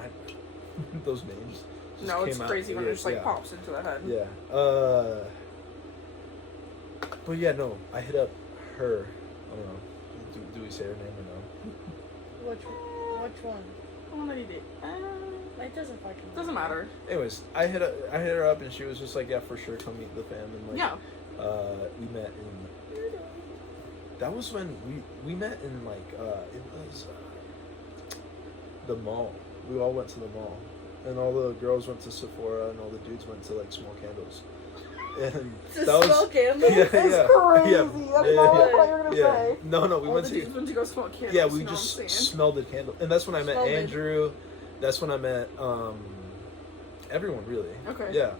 those names. just No, it's came out. crazy when it just like Yeah. pops into the head. Yeah. But yeah, no, I hit up her. I don't know. Do we say her name or no? Which one? The one that he did. It doesn't fucking matter. Doesn't matter. Anyways, I hit her up and she was just like, "Yeah, for sure, come meet the fam." And like, Yeah. we met in. That was when we met in like it was the mall. We all went to the mall, and all the girls went to Sephora, and all the dudes went to like Small Candles. And To that smell was candles? yeah, That's yeah, crazy. yeah, That's yeah, not yeah, what I thought you were gonna yeah. say. No, we All went the to dudes went to go smoke candles. yeah, you we know just what I'm saying? smelled the candle, and that's when I met Smelled it. Andrew. That's when I met everyone really. Okay. Yeah,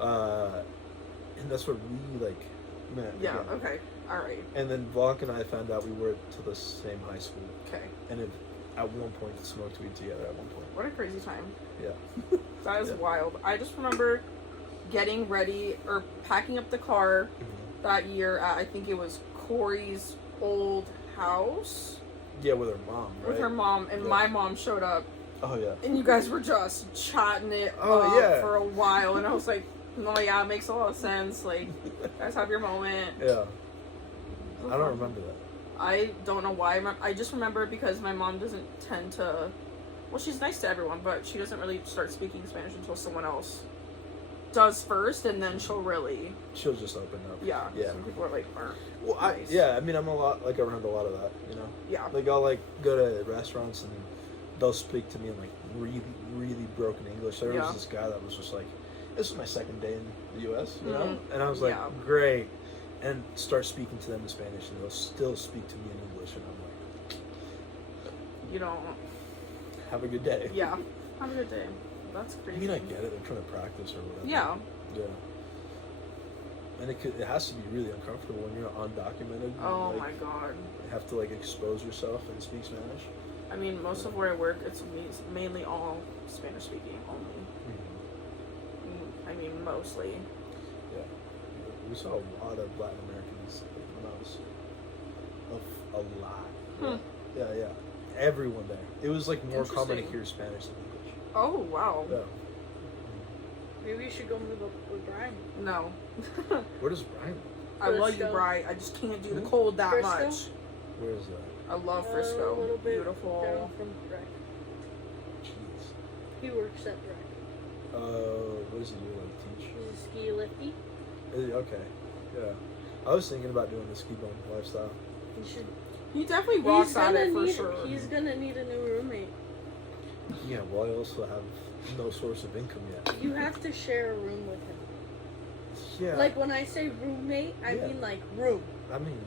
and that's where we like met. Yeah. again. Okay. All right. And then Vlonk and I found out we were to the same high school, Okay. and at one point smoked weed together. At one point, What a crazy time. yeah. That is Yeah. wild. I just remember getting ready or packing up the car that year at, I think it was Corey's old house Yeah, with her mom, right? with her mom, and Yeah. my mom showed up, Oh yeah. and you guys were just chatting it Oh, up yeah. for a while, and I was like, no, yeah, it makes a lot of sense. Like, you guys have your moment. Yeah. I don't remember that. I don't know why. I just remember because my mom doesn't tend to. Well, she's nice to everyone, but she doesn't really start speaking Spanish until someone else does first, and then she'll really. She'll just open up. Yeah. Yeah. Some people are like, aren't. Well, Nice. I mean, I'm a lot like around a lot of that, you know. Yeah. Like I'll like go to restaurants and they'll speak to me in like really, really broken English. There Yeah. was this guy that was just like, "This is my second day in the U.S." You know, Mhm. and I was like, Yeah. "Great," and start speaking to them in Spanish, and they'll still speak to me in English, and I'm You don't. like, "Have a good day." Yeah. Have a good day. That's I crazy. mean, I get it. They're trying to practice or whatever. Yeah. Yeah. And it has to be really uncomfortable when you're undocumented. Oh and, my like, god. have to like expose yourself and speak Spanish. I mean, most of where I work, it's mainly all Spanish speaking only. I mean, mostly. Yeah, we saw a lot of Latin Americans when I was a lot. Hmm. Yeah. Everyone there. It was like more common to Interesting. hear Spanish than English. Oh wow. Yeah. Maybe you should go move up with Brian. No. Where does Brian? I love you, Frisco. Bri. I just can't do the Hmm? cold that Frisco? much. Where is that? I love A Frisco. little bit Beautiful. down from Breck. Jeez. He works at Breck. What does he do? Like teach? He's a ski lifty. Is he? Okay. Yeah. I was thinking about doing the ski bum lifestyle. He should. He definitely rocks at it for need. sure. He's gonna need a new roommate. Yeah. Well, I also have no source of income yet. You have to share a room with him. Yeah. Like when I say roommate, I Yeah. mean like room. I mean,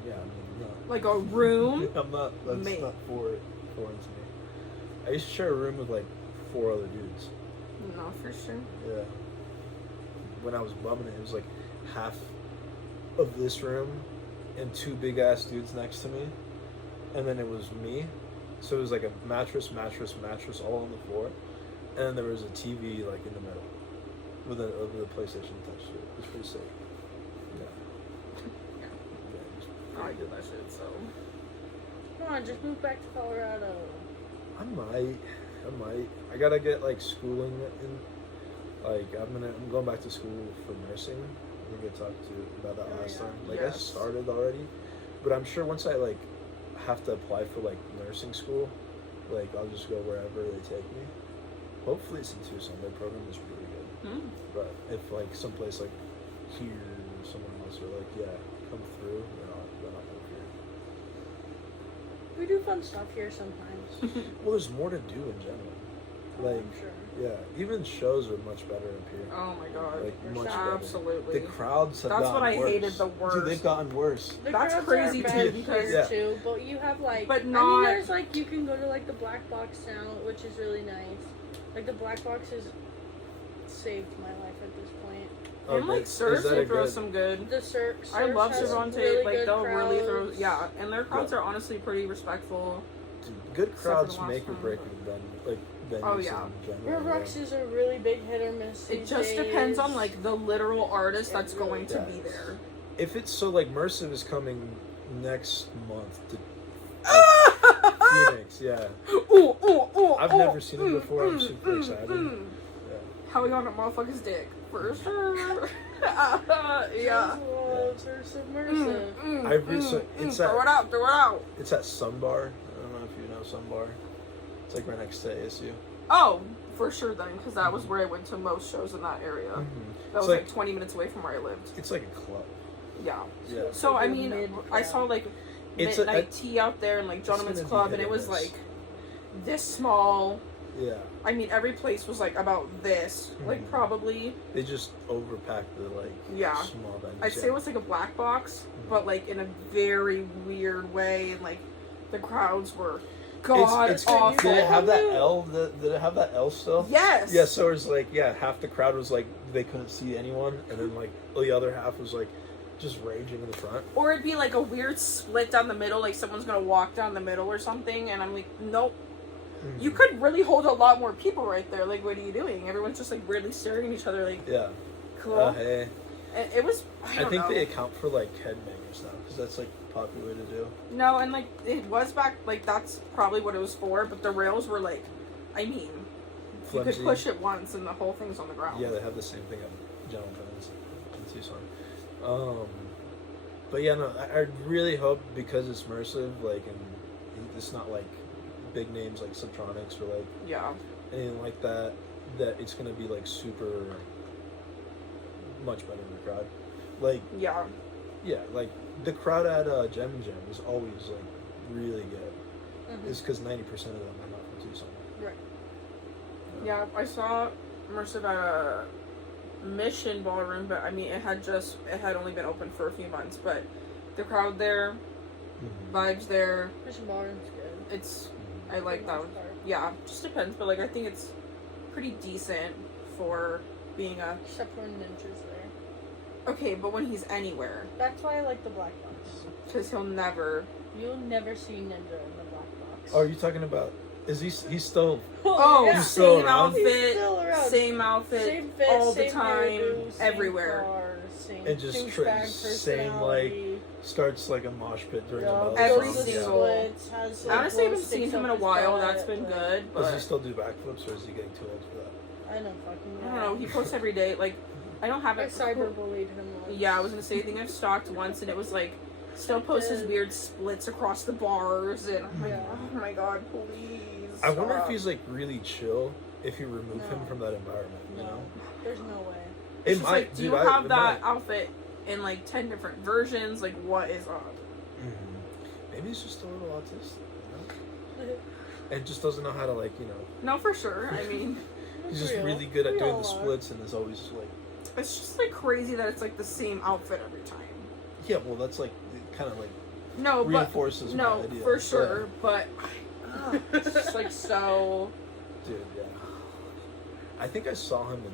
no. Like a room. I'm not. That's Mate. not foreign to me. I used to share a room with like 4 other dudes. No, for sure. Yeah. When I was bumming it was like half of this room and 2 big ass dudes next to me, and then it was me. So it was like a mattress all on the floor, and then there was a TV like in the middle with a PlayStation attached to it. It was pretty sick. I did that shit. So Come on, just move back to Colorado. I might. I gotta get like schooling in. Like I'm going back to school for nursing. I think I talked to you about that last time. Like I Yes. started already, but I'm sure once I like have to apply for like nursing school, like I'll just go wherever they take me. Hopefully it's in Tucson. Their program is really good. But if like someplace like here or someone else are like, yeah, come through, then I'll move here. We do fun stuff here sometimes. Well, there's more to do in general. Like, I'm sure. yeah, even shows are much better up here. oh my god, Like much sure. better. absolutely. The crowds have That's gotten what I worse. hated the worst. Dude, they've gotten worse. The That's crowds crazy, are too, bad because- here Yeah. too, but you have like, But I mean, not- there's like you can go to like the black box now, which is really nice. Like the black box has saved my life at this point. And like is Surf, that they a throw good- some good. The Cirque. I love has Cervante. really Like good they'll really throw, crowds. yeah, and their crowds are honestly pretty respectful. Dude, good Except for crowds the last make or one. break venues Oh, yeah. in Your general. Rocks is a really big hit or miss. It these just depends on days. like the literal artist It that's really going to does. be there. If it's so, like Mersive is coming next month to Phoenix, yeah. Ooh, ooh, ooh, I've ooh, never seen it before. I'm super excited. Yeah. How we on a motherfucker's dick for sure. Yeah. Just loves her submersive. It's throw at it out, throw it out. it's at Sunbar. I don't know if you know Sunbar. It's like right next to ASU. Oh, for sure then, because that was where I went to most shows in that area. That It's was like- like 20 minutes away from where I lived. It's like a club. Yeah. Yeah. So I Like a mean, mid-crowd. I saw like It's midnight tea out there and like Gentleman's gonna be Club, hit and it or was miss. like this small. Yeah. I mean, every place was like about this, like Mhm. probably. They just overpacked the like Yeah. small venues. I'd say it was like a black box, but like in a very weird way, and like the crowds were god it's awful. Did it have that L? Did it have that L still? Yes. Yeah, so it was like, yeah, half the crowd was like, they couldn't see anyone, and then like the other half was like, just raging in the front. Or it'd be like a weird split down the middle, like someone's gonna walk down the middle or something, and I'm like, nope. Mhm. You could really hold a lot more people right there. Like, what are you doing? Everyone's just like weirdly staring at each other, like, Yeah. cool. Hey. And it was. I don't think know. they account for like headbangers now, because that's like popular to do. No, and like it was back. Like that's probably what it was for. But the rails were like, I mean, you Flimsy. could push it once and the whole thing's on the ground. Yeah, they have the same thing at General Vans in Tucson. But yeah, no, I really hope because it's immersive, like, and it's not like big names like Subtronics or like Yeah. anything like that, that it's gonna be like super much better than the crowd. Like, Yeah. yeah, like the crowd at Gem and Jam is always like really good. Mhm. It's because 90% of them are not from Tucson. Right. Yeah, I saw immersive at a Mission Ballroom, but I mean, it had only been open for a few months, but the crowd there, Mm-hmm. vibes there, Mission Ballroom's good. it's, I like For the that. most part. Yeah, just depends, but like, I think it's pretty decent for being a, Except when Ninja's there. okay, but when he's anywhere, That's why I like the black box. because he'll never, You'll never see Ninja in the black box. Oh, are you talking about? Is he's still? oh, yeah. He's still same around? He's outfit, still around. same outfit, Same fit, all the same time, hairdo, same everywhere. car, same And just douchebag same, personality. Starts like a mosh pit during the Yeah, middle of Every the goes to song. single- splits, has, I like, honestly haven't glow seen sticks him in up a his while, butt, that's been but good, Does he but still do backflips, or is he getting too old for that? I don't fucking I know. don't know, he posts every day, like, I don't have I it. cyberbullied him once. Yeah, I was gonna say, I think I've stalked once, and it was like, still posts his did. weird splits across the bars, and I'm like, Yeah. oh my god, please. I wonder if stop. he's like really chill if you remove him No. from that environment. You No, know, there's no way. it It's just might. like, do dude, you have it that might. outfit in like 10 different versions? Like, what is up? Mhm. Maybe he's just a little autistic, you know, and just doesn't know how to like, you know. No, for sure. I mean, He's just Real. really good at We doing all the are. splits, and is always like, it's just like crazy that it's like the same outfit every time. yeah. Well, that's like kind of like No, but reinforces my no, idea. for sure. But it's just like so. Yeah. Dude, yeah. I think I saw him in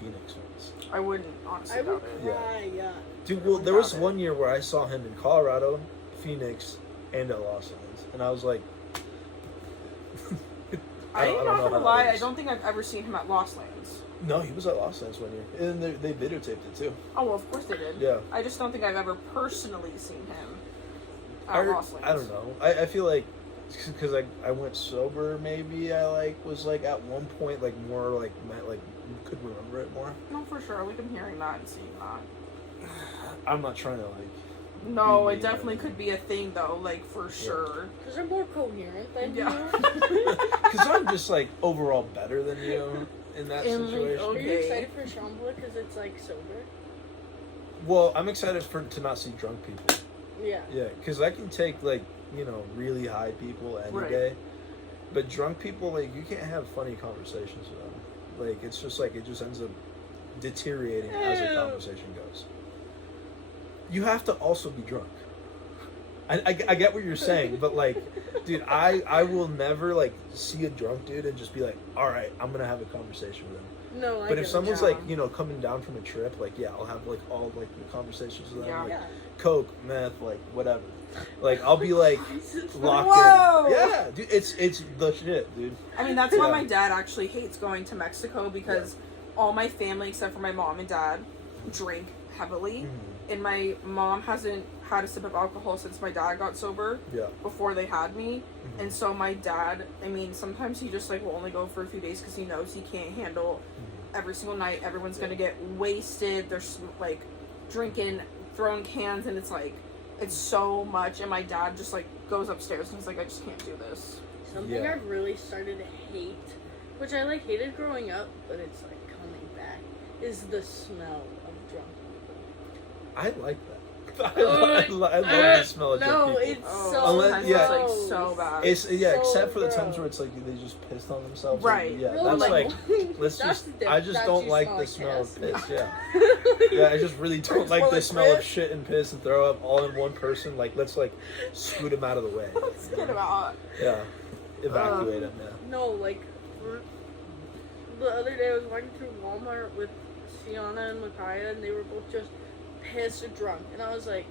Phoenix once. I wouldn't honestly I would doubt it. Yeah. cry, yeah. Dude, well, there was Doubt it. one year where I saw him in Colorado, Phoenix, and at Los Angeles, and I was like, I'm don't not know gonna how that lie. I works. don't think I've ever seen him at Lost Lands. No, he was at Los Angeles one year, and they videotaped it too. Oh, well, of course they did. Yeah. I just don't think I've ever personally seen him. Lost I don't know. I feel like because I went sober, maybe I like was like at one point like more like could remember it more. No, for sure. We've been hearing that and seeing that. I'm not trying to like. No, be it definitely could be a thing though, like for sure. Because they're more coherent than Yeah. you. Because I'm just like overall better than you in that In, like, situation. Are you Okay. excited for Shambhala because it's like sober? Well, I'm excited to not see drunk people. Yeah. Yeah, because I can take like really high people any Right. day, but drunk people like you can't have funny conversations with them. Like it's just like it just ends up deteriorating as the Ew. conversation goes. You have to also be drunk. I get what you're saying, but like, dude, I will never like see a drunk dude and just be like, all right, I'm gonna have a conversation with him. No, I But get if it. someone's Yeah. like coming down from a trip, like yeah, I'll have like all like the conversations with them, Yeah. like Yeah. coke, meth, like whatever. Like I'll be like Jesus. locked Whoa! in. Yeah, dude, it's the shit, dude. I mean, that's why Yeah. my dad actually hates going to Mexico because all my family, except for my mom and dad, drink heavily. Mhm. And my mom hasn't had a sip of alcohol since my dad got sober, Yeah. before they had me. Mhm. And so my dad, I mean, sometimes he just like will only go for a few days because he knows he can't handle every single night. Everyone's gonna get wasted. They're like drinking, throwing cans, and it's like it's so much. And my dad just like goes upstairs and he's like, I just can't do this. Something Yeah. I've really started to hate, which I like hated growing up, but it's like coming back, is the smell of drunk people. I like that. I love the smell of drunk No, people. it's Oh, so Unless- sometimes yeah. it's like gross. so bad. It's so except for the times gross. where it's like they just pissed on themselves. Right. Like, yeah, No, that's like let's that's just. the I just that don't you like smell the like smell of piss. piss. Yeah. Yeah, I just really don't just like smell the like smell of piss. shit and piss and throw up all in one person. Like let's like scoot him out of the way. Let's get about. Yeah, evacuate him. Yeah. No, like the other day I was walking through Walmart with Sienna and Micaiah, and they were both just pissed drunk, and I was like,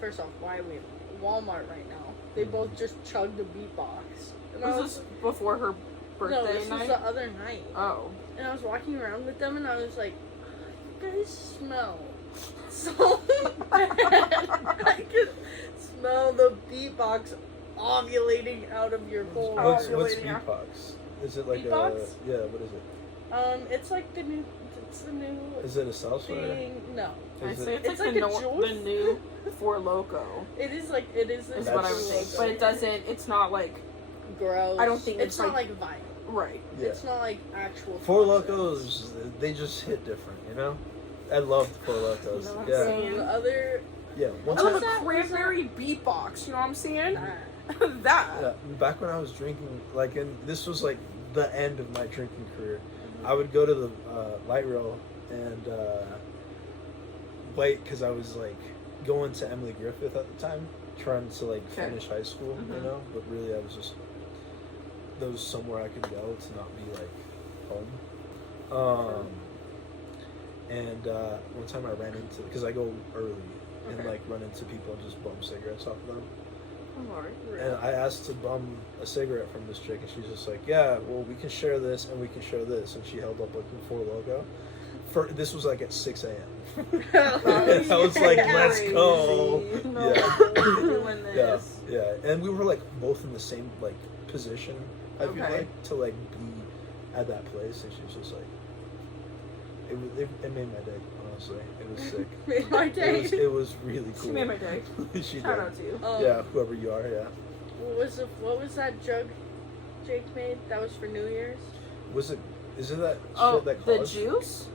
first off, why are we in Walmart right now? They both just chugged a beatbox, and I Was this before her birthday no, this night? was the other night. Oh. And I was walking around with them, and I was like, you guys smell so bad. I can smell the beatbox ovulating out of your pores. What's Ovulating, yeah. beatbox? Is it like Beatbox? yeah? What is it? It's like the new, it's the new Is it a salsa? thing. No, I Is say it? it's, It's like, like a the juice. new Four Loco it is is That's what I would think, but it doesn't. It's not like gross. I don't think it's it's not like- like vinyl. right. Yeah. It's not like actual. Four concepts. Locos, they just hit different, you know? I love Four Locos. You know what I'm Yeah. saying? So the other. Yeah. One Oh, time, the that? cranberry beatbox. You know what I'm saying? Nah. That. yeah, back when I was drinking, like, and this was like the end of my drinking career, I would go to the light rail and wait because I was like going to Emily Griffith at the time, trying to like Okay. finish high school, you Mhm. know? But really, I was just, there was somewhere I could go to not be like home. And one time I ran into, because I go early and Okay. like run into people and just bum cigarettes off of them. Oh, Lord. And I asked to bum a cigarette from this chick, and she's just like, "Yeah, well, we can share this, and we can share this." And she held up like the Four Logo. This was like at 6 a.m. I was like, "Let's go!" Crazy. No, Yeah. we're doing Yeah, this. yeah, and we were like both in the same like position. I feel Okay. like to like be at that place, and she was just like, it made my day. Honestly, it was sick. Made my day. It was really cool. She made my day. She Shout did. out to you. Yeah, whoever you are, yeah. What was that drug Jake made? That was for New Year's. Was it? Is it that Oh, shit that the college? juice?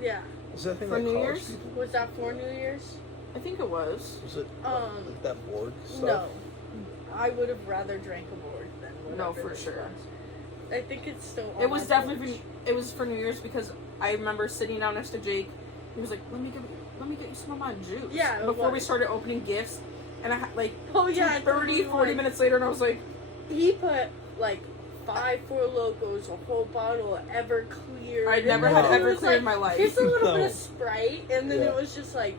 Yeah. Is that thing for that New college Year's? people? Was that for New Year's? I think it was. Was it like that board stuff? No. I would have rather drank a board than No, whatever for this sure. was. I think it's still. It on was my definitely fridge. it was for New Year's because I remember sitting down next to Jake. He was like, "Let me get you some of my juice." Yeah, it Before we was. started opening gifts, and I had like Oh yeah, 30, 40 minutes later, and I was like, He put like 5 Four Locos, a whole bottle of Everclear. "I'd never and had then it was Everclear in my life." Here's a little bit No. of Sprite, and then Yeah. it was just like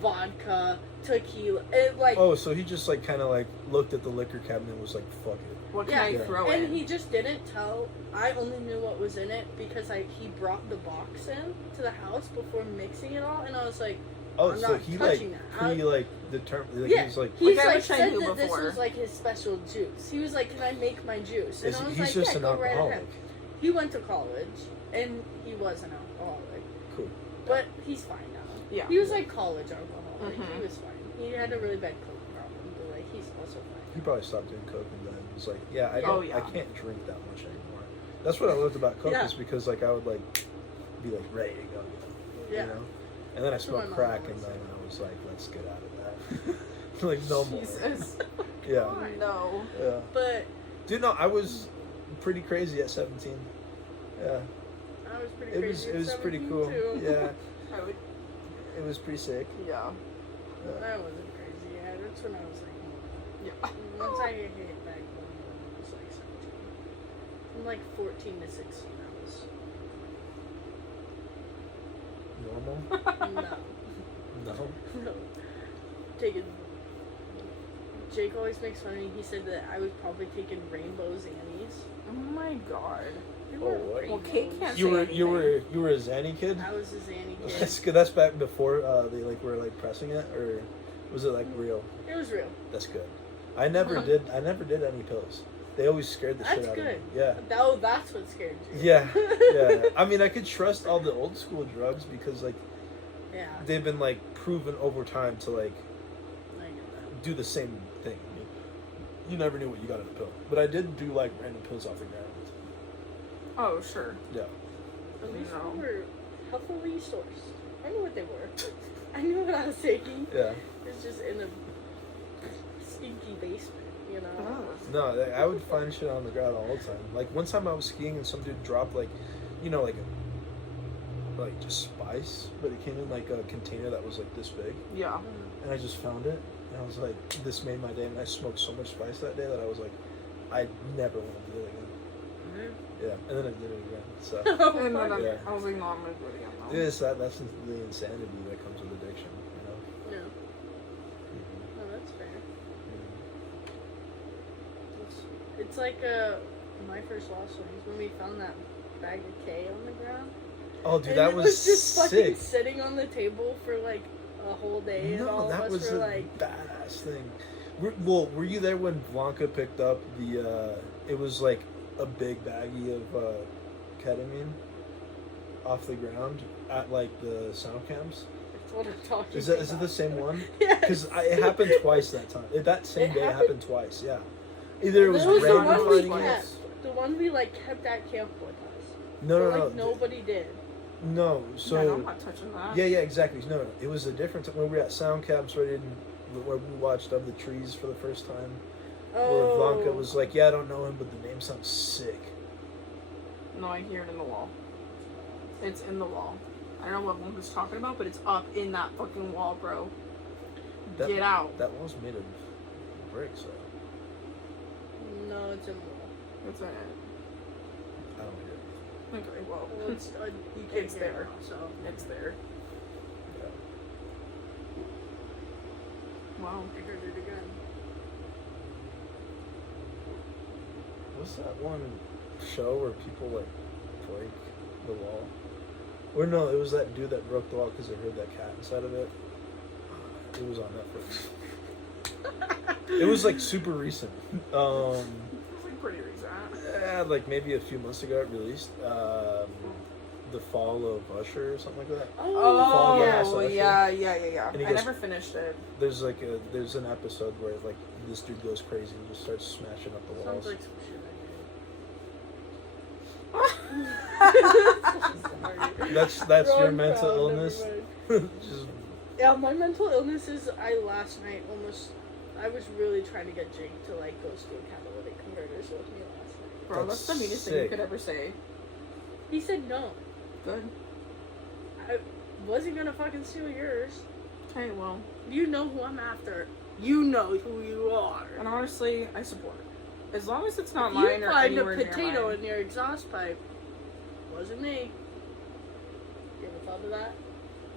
vodka, tequila, it like. Oh, so he just like kind of like looked at the liquor cabinet and was like, "Fuck it." What can Yeah. I Yeah. throw And in? he just didn't tell. I only knew what was in it because he brought the box in to the house before mixing it all, and I was like, Oh, I'm so not he touching like that. like determined. Like, Yeah, he was like, he's Like I like was saying said to that this before. was like his special juice. He was like, "Can I make my juice?" And I was he's like, just "Yeah, an go right alcoholic. ahead." He went to college, and he was an alcoholic, Cool. but he's fine now. Yeah. He was like college alcoholic. Mhm. He was fine. He had a really bad coke problem, but like he's also He fine. probably stopped doing coke and then was like, yeah, I Yeah. don't, Oh, yeah. I can't drink that much anymore. That's what I loved about coke Yeah. is because like I would like be like ready to go. Yeah. You know? And then I That's what smoked my mom crack always and then said. I was like, let's get out of that. Like no more. Jesus. Yeah. Fine. No. Yeah. But Dude, no, I was pretty crazy at 17. Yeah. I was pretty It crazy. was at pretty 17 cool. Too. Yeah. I would. It was pretty sick. Yeah. Yeah. I wasn't crazy. Yeah, that's when I was like. Yeah. Once I hit back when I was like 17. From like 14 to 16, I was. Normal? No. No. No. Taking. Jake always makes fun of me. He said that I was probably taking rainbow Xannies. Oh my god. They Oh, weren't what? Well, Kate rainbows. can't You say were anything. you were a Zanny kid? I was a Xanny kid. That's good. That's back before they like were like pressing it, or was it like real? It was real. That's good. I never did any pills. They always scared the shit That's out of me. good. Yeah. Oh, that's what scared you. Yeah. Yeah. I mean, I could trust all the old school drugs because like Yeah. they've been like proven over time to like I get that. do the same thing. You never knew what you got in a pill. But I did do like random pills off the ground. Oh, sure. Yeah. At least No. they were healthily sourced. I knew what they were. I knew what I was taking. Yeah. It's just in a stinky basement, you know? Oh. No, I would find shit on the ground all the time. Like one time I was skiing and some dude dropped like, you know, like just spice, but it came in like a container that was like this big, Yeah. and I just found it, and I was like, this made my day. And I smoked so much spice that day that I was like, I never want to do it again. Mm-hmm. Yeah, and then I did it again. So And then Yeah. I was like, no, I'm gonna do it again though. it is that's the insanity that comes with addiction. You know. Yeah. Mhm. No, that's fair. Mhm. It's like my first lost ones when we found that bag of K on the ground. Oh, dude, And that it was just fucking sick. sitting on the table for like a whole day, and all No, of that us was were a like, badass thing. Were you there when Blanca picked up the? It was like a big baggie of ketamine off the ground at like the sound camps. that's what I'm talking Is about. it the same one? Yes. Because it happened twice that time. That same It day it happened- happened twice. Yeah. Either it was That was the random one we finding kept. it. The one we like kept at camp with us. No, But, no, no. like nobody did. No. Yeah, So. I'm not touching that. Yeah, exactly. No, it was a different time when we were at sound camps where we watched Of the Trees for the first time. Where Oh. Blanca was like, yeah, I don't know him, but the name sounds sick. No, I hear it in the wall. It's in the wall. I don't know what one was talking about, but it's up in that fucking wall, bro. That, Get out. That wall's made of bricks, so No, it's in the wall. What's in it? I don't hear it. Okay, well, Well, it's you can't It's hear there. it, so. it's there. Yeah. Wow. I heard it again. What's that one show where people like break the wall? Or no, it was that dude that broke the wall because they heard that cat inside of it. It was on Netflix. It was like super recent. It's like pretty recent. Like maybe a few months ago it released. The Fall of Usher or something like that. Oh, yeah. Oh, yeah. And he I goes- never finished it. There's an episode where like this dude goes crazy and just starts smashing up the walls. Sounds like some shit I did. That's your Wrong mental crowd, illness. never mind. Just Yeah, my mental illness is I was really trying to get Jake to like go steal catalytic converters with me last night. Bro, That's that's the meanest thing you sick. could ever say. He said no. Good. I wasn't gonna fucking steal yours. Okay, well. You know who I'm after. You know who you are. And honestly, I support it. As long as it's not If mine you or find a anywhere near potato mine. in your exhaust pipe, wasn't me. You ever thought of that?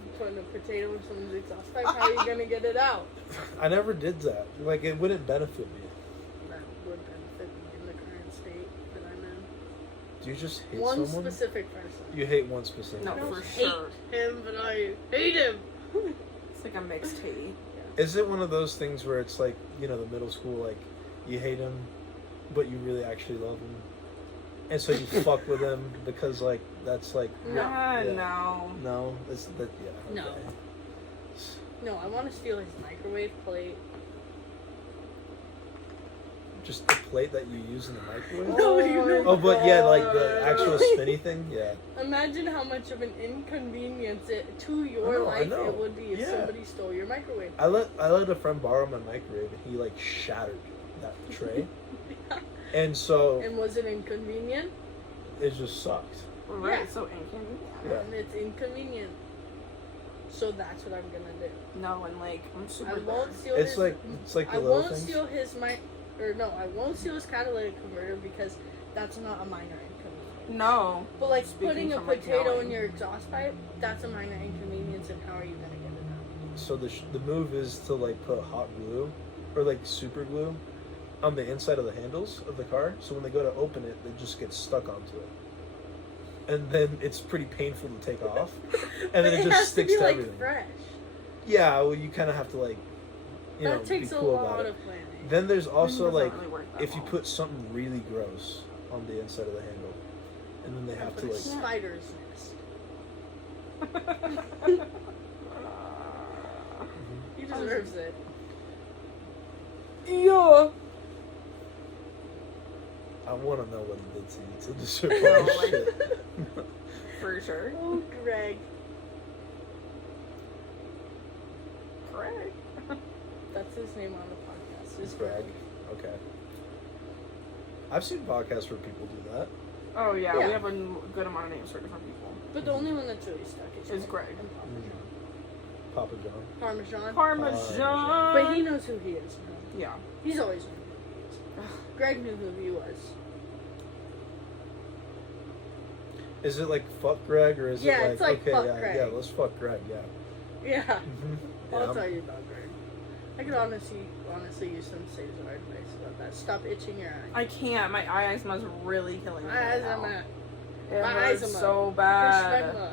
You putting a potato in someone's exhaust pipe, how are you gonna get it out? I never did that. Like it wouldn't benefit me. That would benefit me in the current state that I'm in. Do you just hate One someone? specific person. You hate one specific No, I don't person. for hate sure. him, but I hate him. like a mixed hate. Is it one of those things where it's like, you know, the middle school, like, you hate him, but you really actually love him? And so you fuck with him because, like, that's like... No. No. No? It's that, yeah. No. Okay. No, I want to steal his microwave plate. Just the plate that you use in the microwave? No, you know. Oh, but yeah, like the actual spinny thing? Yeah. Imagine how much of an inconvenience to your I life know. it would be if Yeah. somebody stole your microwave. I let a friend borrow my microwave, and he, like, shattered that tray. And so And was it inconvenient? it just sucked. Right, Yeah. so inconvenient. Yeah. And it's inconvenient. So that's what I'm gonna do. No, and like, I'm super I won't steal It's his... like the I little won't things. steal his I won't steal his catalytic converter because that's not a minor inconvenience. No. But like Speaking putting a from, like, potato knowing. in your exhaust pipe, that's a minor inconvenience, and how are you gonna get it out? So the move is to, like, put hot glue or, like, super glue on the inside of the handles of the car, so when they go to open it, they just get stuck onto it. And then it's pretty painful to take off, and then But it just has sticks to be to like everything. fresh. Yeah, well, you kind of have to, like, you know, That takes be a cool lot about it. of planning. Then there's also, Doesn't like, really work that if you well. put something really gross on the inside of the handle, and then they have Put to, a like, spider's nest. He deserves it. Yeah. I want to know what he did to you to deserve No, all this like- shit. For sure. Oh, Greg. Correct. That's his name on the podcast. Is Greg. Okay. I've seen podcasts where people do that. Oh yeah, Yeah. we have a good amount of names for different people. But the only one that's really stuck Is Greg. and Papa John. Parmesan. Parmesan. But he knows who he is now. Yeah. He's always known who he is. Greg knew who he was. Is it like fuck Greg or is Yeah, it like, it's like okay, fuck yeah, Greg. yeah, let's fuck Greg, yeah. Yeah. Mm-hmm. Yeah, I'll I'm- tell you about Greg. I could honestly use some CESAR advice about that. Stop itching your eye. I can't. My eye asthma is really killing me. My eyes right are now. mad. It My hurts eyes are so Your bad. schmegma.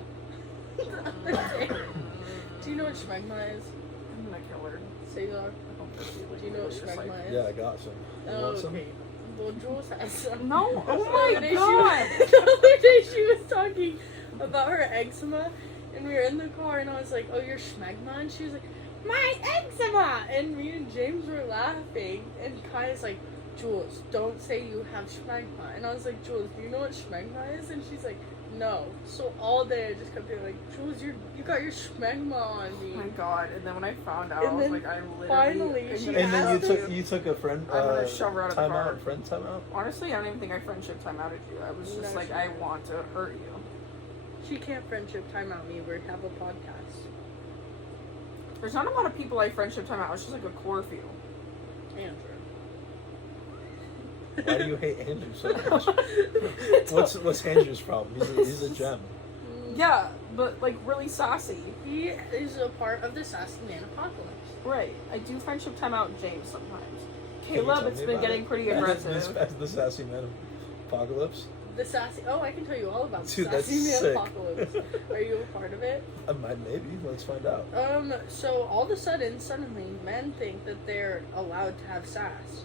The other day. Do you know what schmegma is? I'm gonna kill her. CESAR? I hope this is, like, Do you know what really just, like- schmegma is? Yeah, I got some. You want some? Okay. Well, Jules has some. No. Oh The my other day god. the other day she was talking about her eczema, and we were in the car, and I was like, "Oh, your schmegma," and she was like, "My eczema," and me and James were laughing, and Kaya's like, "Jules, don't say you have schmegma," and I was like, "Jules, do you know what schmegma is?" And she's like, "No." So all day I just kept being like, "Jules, you got your schmegma on Oh me." my god. And then when I found out, And I was then like, I literally. finally I'm she gonna And then shove asked you took a friend I'm gonna shove her out of the car. timeout, friend timeout? Honestly, I don't even think I friendship time outed you. I was just No, like, she I didn't. want to hurt you. She can't friendship time out me. We have a podcast. There's not a lot of people I friendship time out. It's just like a core few. Andrew. Why do you hate Andrew so much? What's Andrew's problem? He's a gem. Yeah, but like really sassy. He is a part of the Sassy Man Apocalypse. Right. I do friendship time out James sometimes. Can you Caleb, tell it's me been about getting it? pretty aggressive. The sassy man apocalypse. The Sassy. Oh, I can tell you all about the Dude, that's Sassy Man sick. Apocalypse. Are you a part of it? Maybe. Let's find out. So all of a sudden, suddenly, men think that they're allowed to have sass.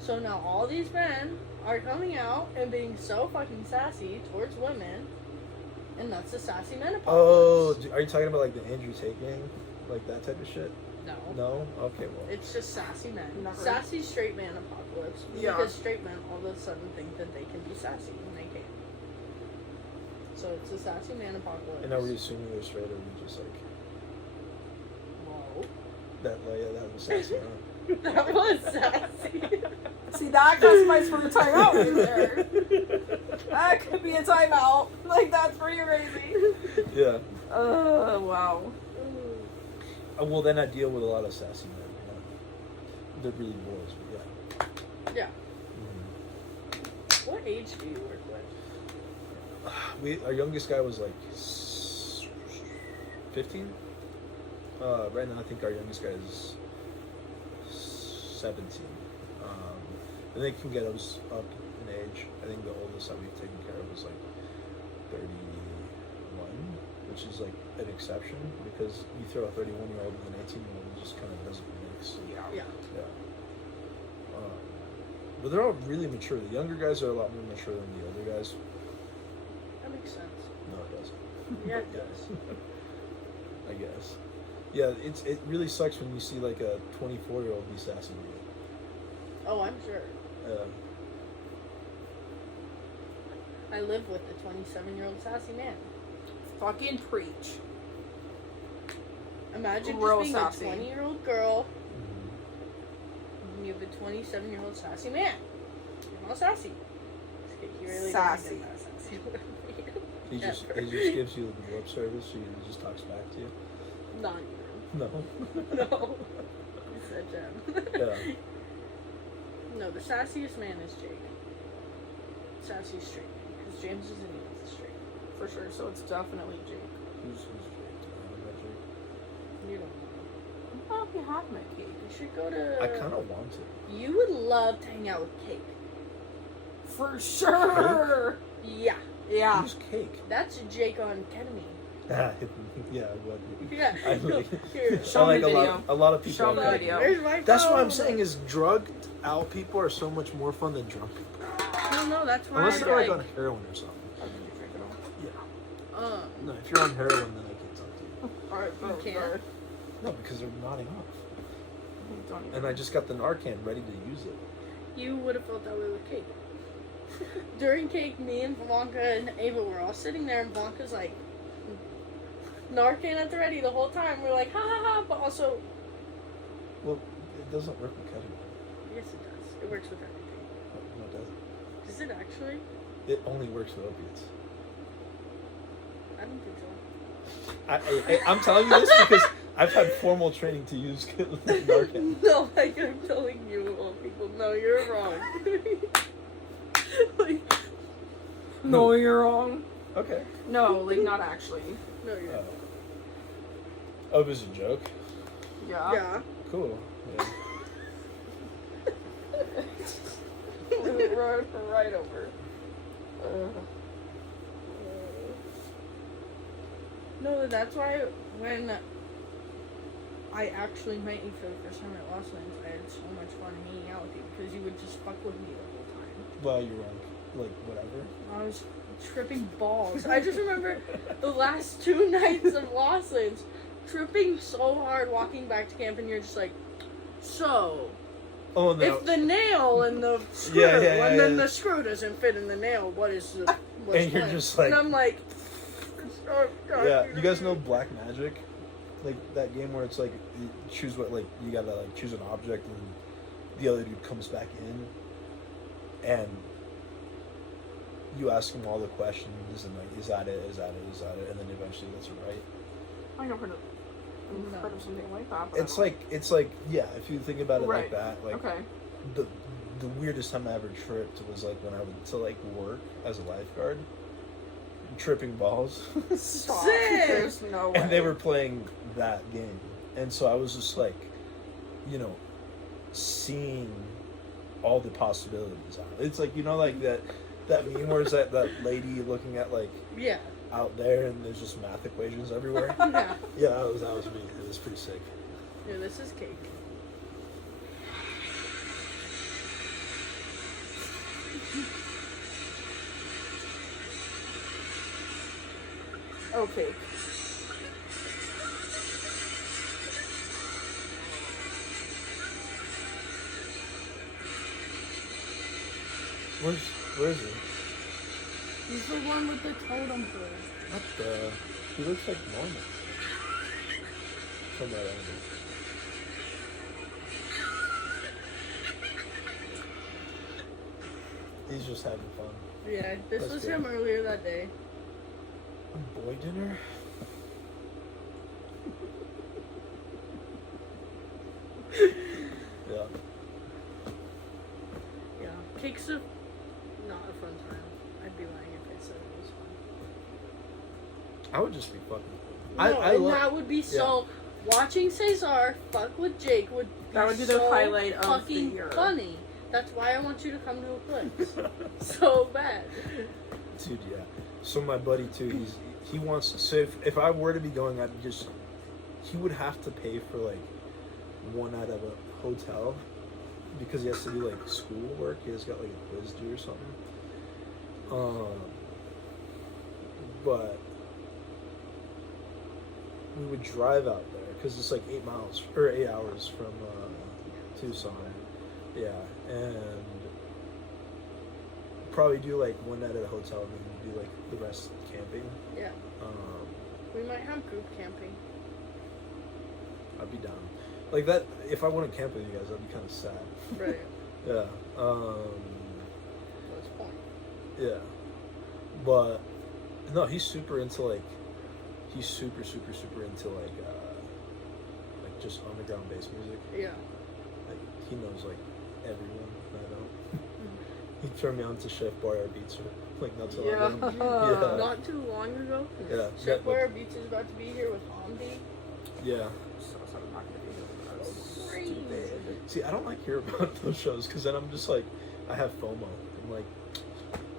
So now all these men are coming out and being so fucking sassy towards women, and that's the Sassy Man Oh, Apocalypse. are you talking about like the Andrew Tate gang, like that type of shit? No. No. Okay, well. It's just sassy men. Never. Sassy straight man apocalypse. Yeah. Because straight men all of a sudden think that they can be sassy when they can't. So it's a sassy man apocalypse. And are we assuming they're straight, or are we just like Whoa. that? Like, yeah, that was sassy. Huh? That was sassy. See, that classifies for the timeout right there. That could be a timeout. Like, that's pretty crazy. Yeah. Wow. Well, then I deal with a lot of sassy men. Yeah. They're really boys, but yeah. Yeah. Mhm. What age do you work with? Our youngest guy was like 15. Right now, I think our youngest guy is 17. And they can get us up in age. I think the oldest that we've taken care of was like 31, which which is like an exception because you throw a 31-year-old and an 18-year-old, it just kind of doesn't mix. Yeah. Yeah. Yeah. But they're all really mature. The younger guys are a lot more mature than the older guys. That makes sense. No, it doesn't. Yeah, it does. I guess. Yeah, it really sucks when you see like a 24-year-old be sassy to you. Oh, I'm sure. Yeah. I live with a 27-year-old sassy man. Fucking preach. Imagine Real just being sassy. a 20-year-old girl Mm-hmm. and you have a 27-year-old sassy man. You're not sassy. He really Sassy. doesn't get that sassy. He just gives you the lip service. He just talks back to you. Not even. No. No. You said Jen. Yeah. No, the sassiest man is Jake. Sassy straight. Because James isn't even straight. For sure. So it's definitely Jake. Who's Jake? You don't know. Well, you have met Cake. You should go to... I kind of want to. You would love to hang out with Cake. For sure. Yeah. Yeah. Who's Cake? That's Jake on ketamine. Yeah, I would. Yeah. I like, Here. Show I me like video. a lot of people. Show on me that. video. Where's my That's what I'm phone? saying is drugged out people are so much more fun than drunk people. No, that's why Unless I they're like like... on heroin or something. Yeah. No, if you're on heroin, then I can't talk to you. Alright, You can't. No, because they're nodding off. Don't even. And I just got the Narcan ready to use it. You would have felt that way with Cake. During Cake, me and Blanca and Ava were all sitting there, and Blanca's like, Narcan at the ready the whole time. We're like, ha ha ha, but also, Well, it doesn't work with ketamine. yes, it does. It works with everything. No, it doesn't. Does it actually? It only works with opiates. I don't think so. I'm telling you this because I've had formal training to use Narcan. No, like I'm telling you, all people, no, you're wrong. Like, No, you're wrong. Okay. No, like, not actually. no, you're wrong. Oh, it was a joke? Yeah. Yeah. Cool. Yeah. right over. No, that's why when I actually met you for the first time at Lost Lands, I had so much fun hanging out with you because you would just fuck with me the whole time. Well, you're wrong. Like, whatever. I was tripping balls. I just remember the last 2 nights of Lost Lands, tripping so hard walking back to camp, and you're just like, so, Oh, no. if the nail in the screw, Yeah, and then yeah. the screw doesn't fit in the nail, what's And you're plan? just like- and I'm like, oh, God, Yeah, you guys know Black Magic? Like, that game where it's like, you choose what, like, you gotta, like, choose an object, and the other dude comes back in, and you ask him all the questions, and, like, is that it, and then eventually that's right. I never heard of, No. heard of something like that. But It's like, yeah, if you think about it Right. like that, like, okay. the weirdest time I ever tripped was, like, when I went to, like, work as a lifeguard, tripping balls. Stop. Sick. There's no way. And they were playing that game. And so I was just like, you know, seeing all the possibilities out. It's like, you know, like that meme where it's that lady looking at, like, Yeah. out there and there's just math equations everywhere. Yeah. Yeah, that was me. It was pretty sick. Here, this is Cake. Okay. Where is he? He's the one with the totem pole. What the? He looks like normal. From that angle. He's just having fun. Yeah, this That's was good. him earlier that day. Boy dinner? Yeah. Yeah. Cake's not a fun time. I'd be lying if I said it was fun. I would just be fucking. No, I and love. that would be so. Watching CESAR fuck with Jake would be That would be the so highlight of the fucking year. funny. That's why I want you to come to a place. So bad. Dude, yeah. So my buddy too, he wants. So if I were to be going, he would have to pay for like one night at a hotel because he has to do like schoolwork. He has got like a quiz due or something. But we would drive out there because it's like 8 hours from Tucson. Yeah, and probably do like one night at a hotel and then do like the rest camping. Yeah. We might have group camping. I'd be down. Like that, if I want to camp with you guys, that'd be kind of sad. Right. Yeah. That's fun. Yeah. But no, he's super into like, he's super into like just underground bass music. Yeah. Like he knows like everyone. I don't. He turned me on to Chef Boyardee Beats like not so long ago. Yeah. Not too long ago. Yeah. Chef Boyardee Beats is about to be here with Hamdi. Yeah. So I'm not gonna be here. That's Crazy. stupid. See, I don't like hearing about those shows because then I'm just like, I have FOMO. I'm like,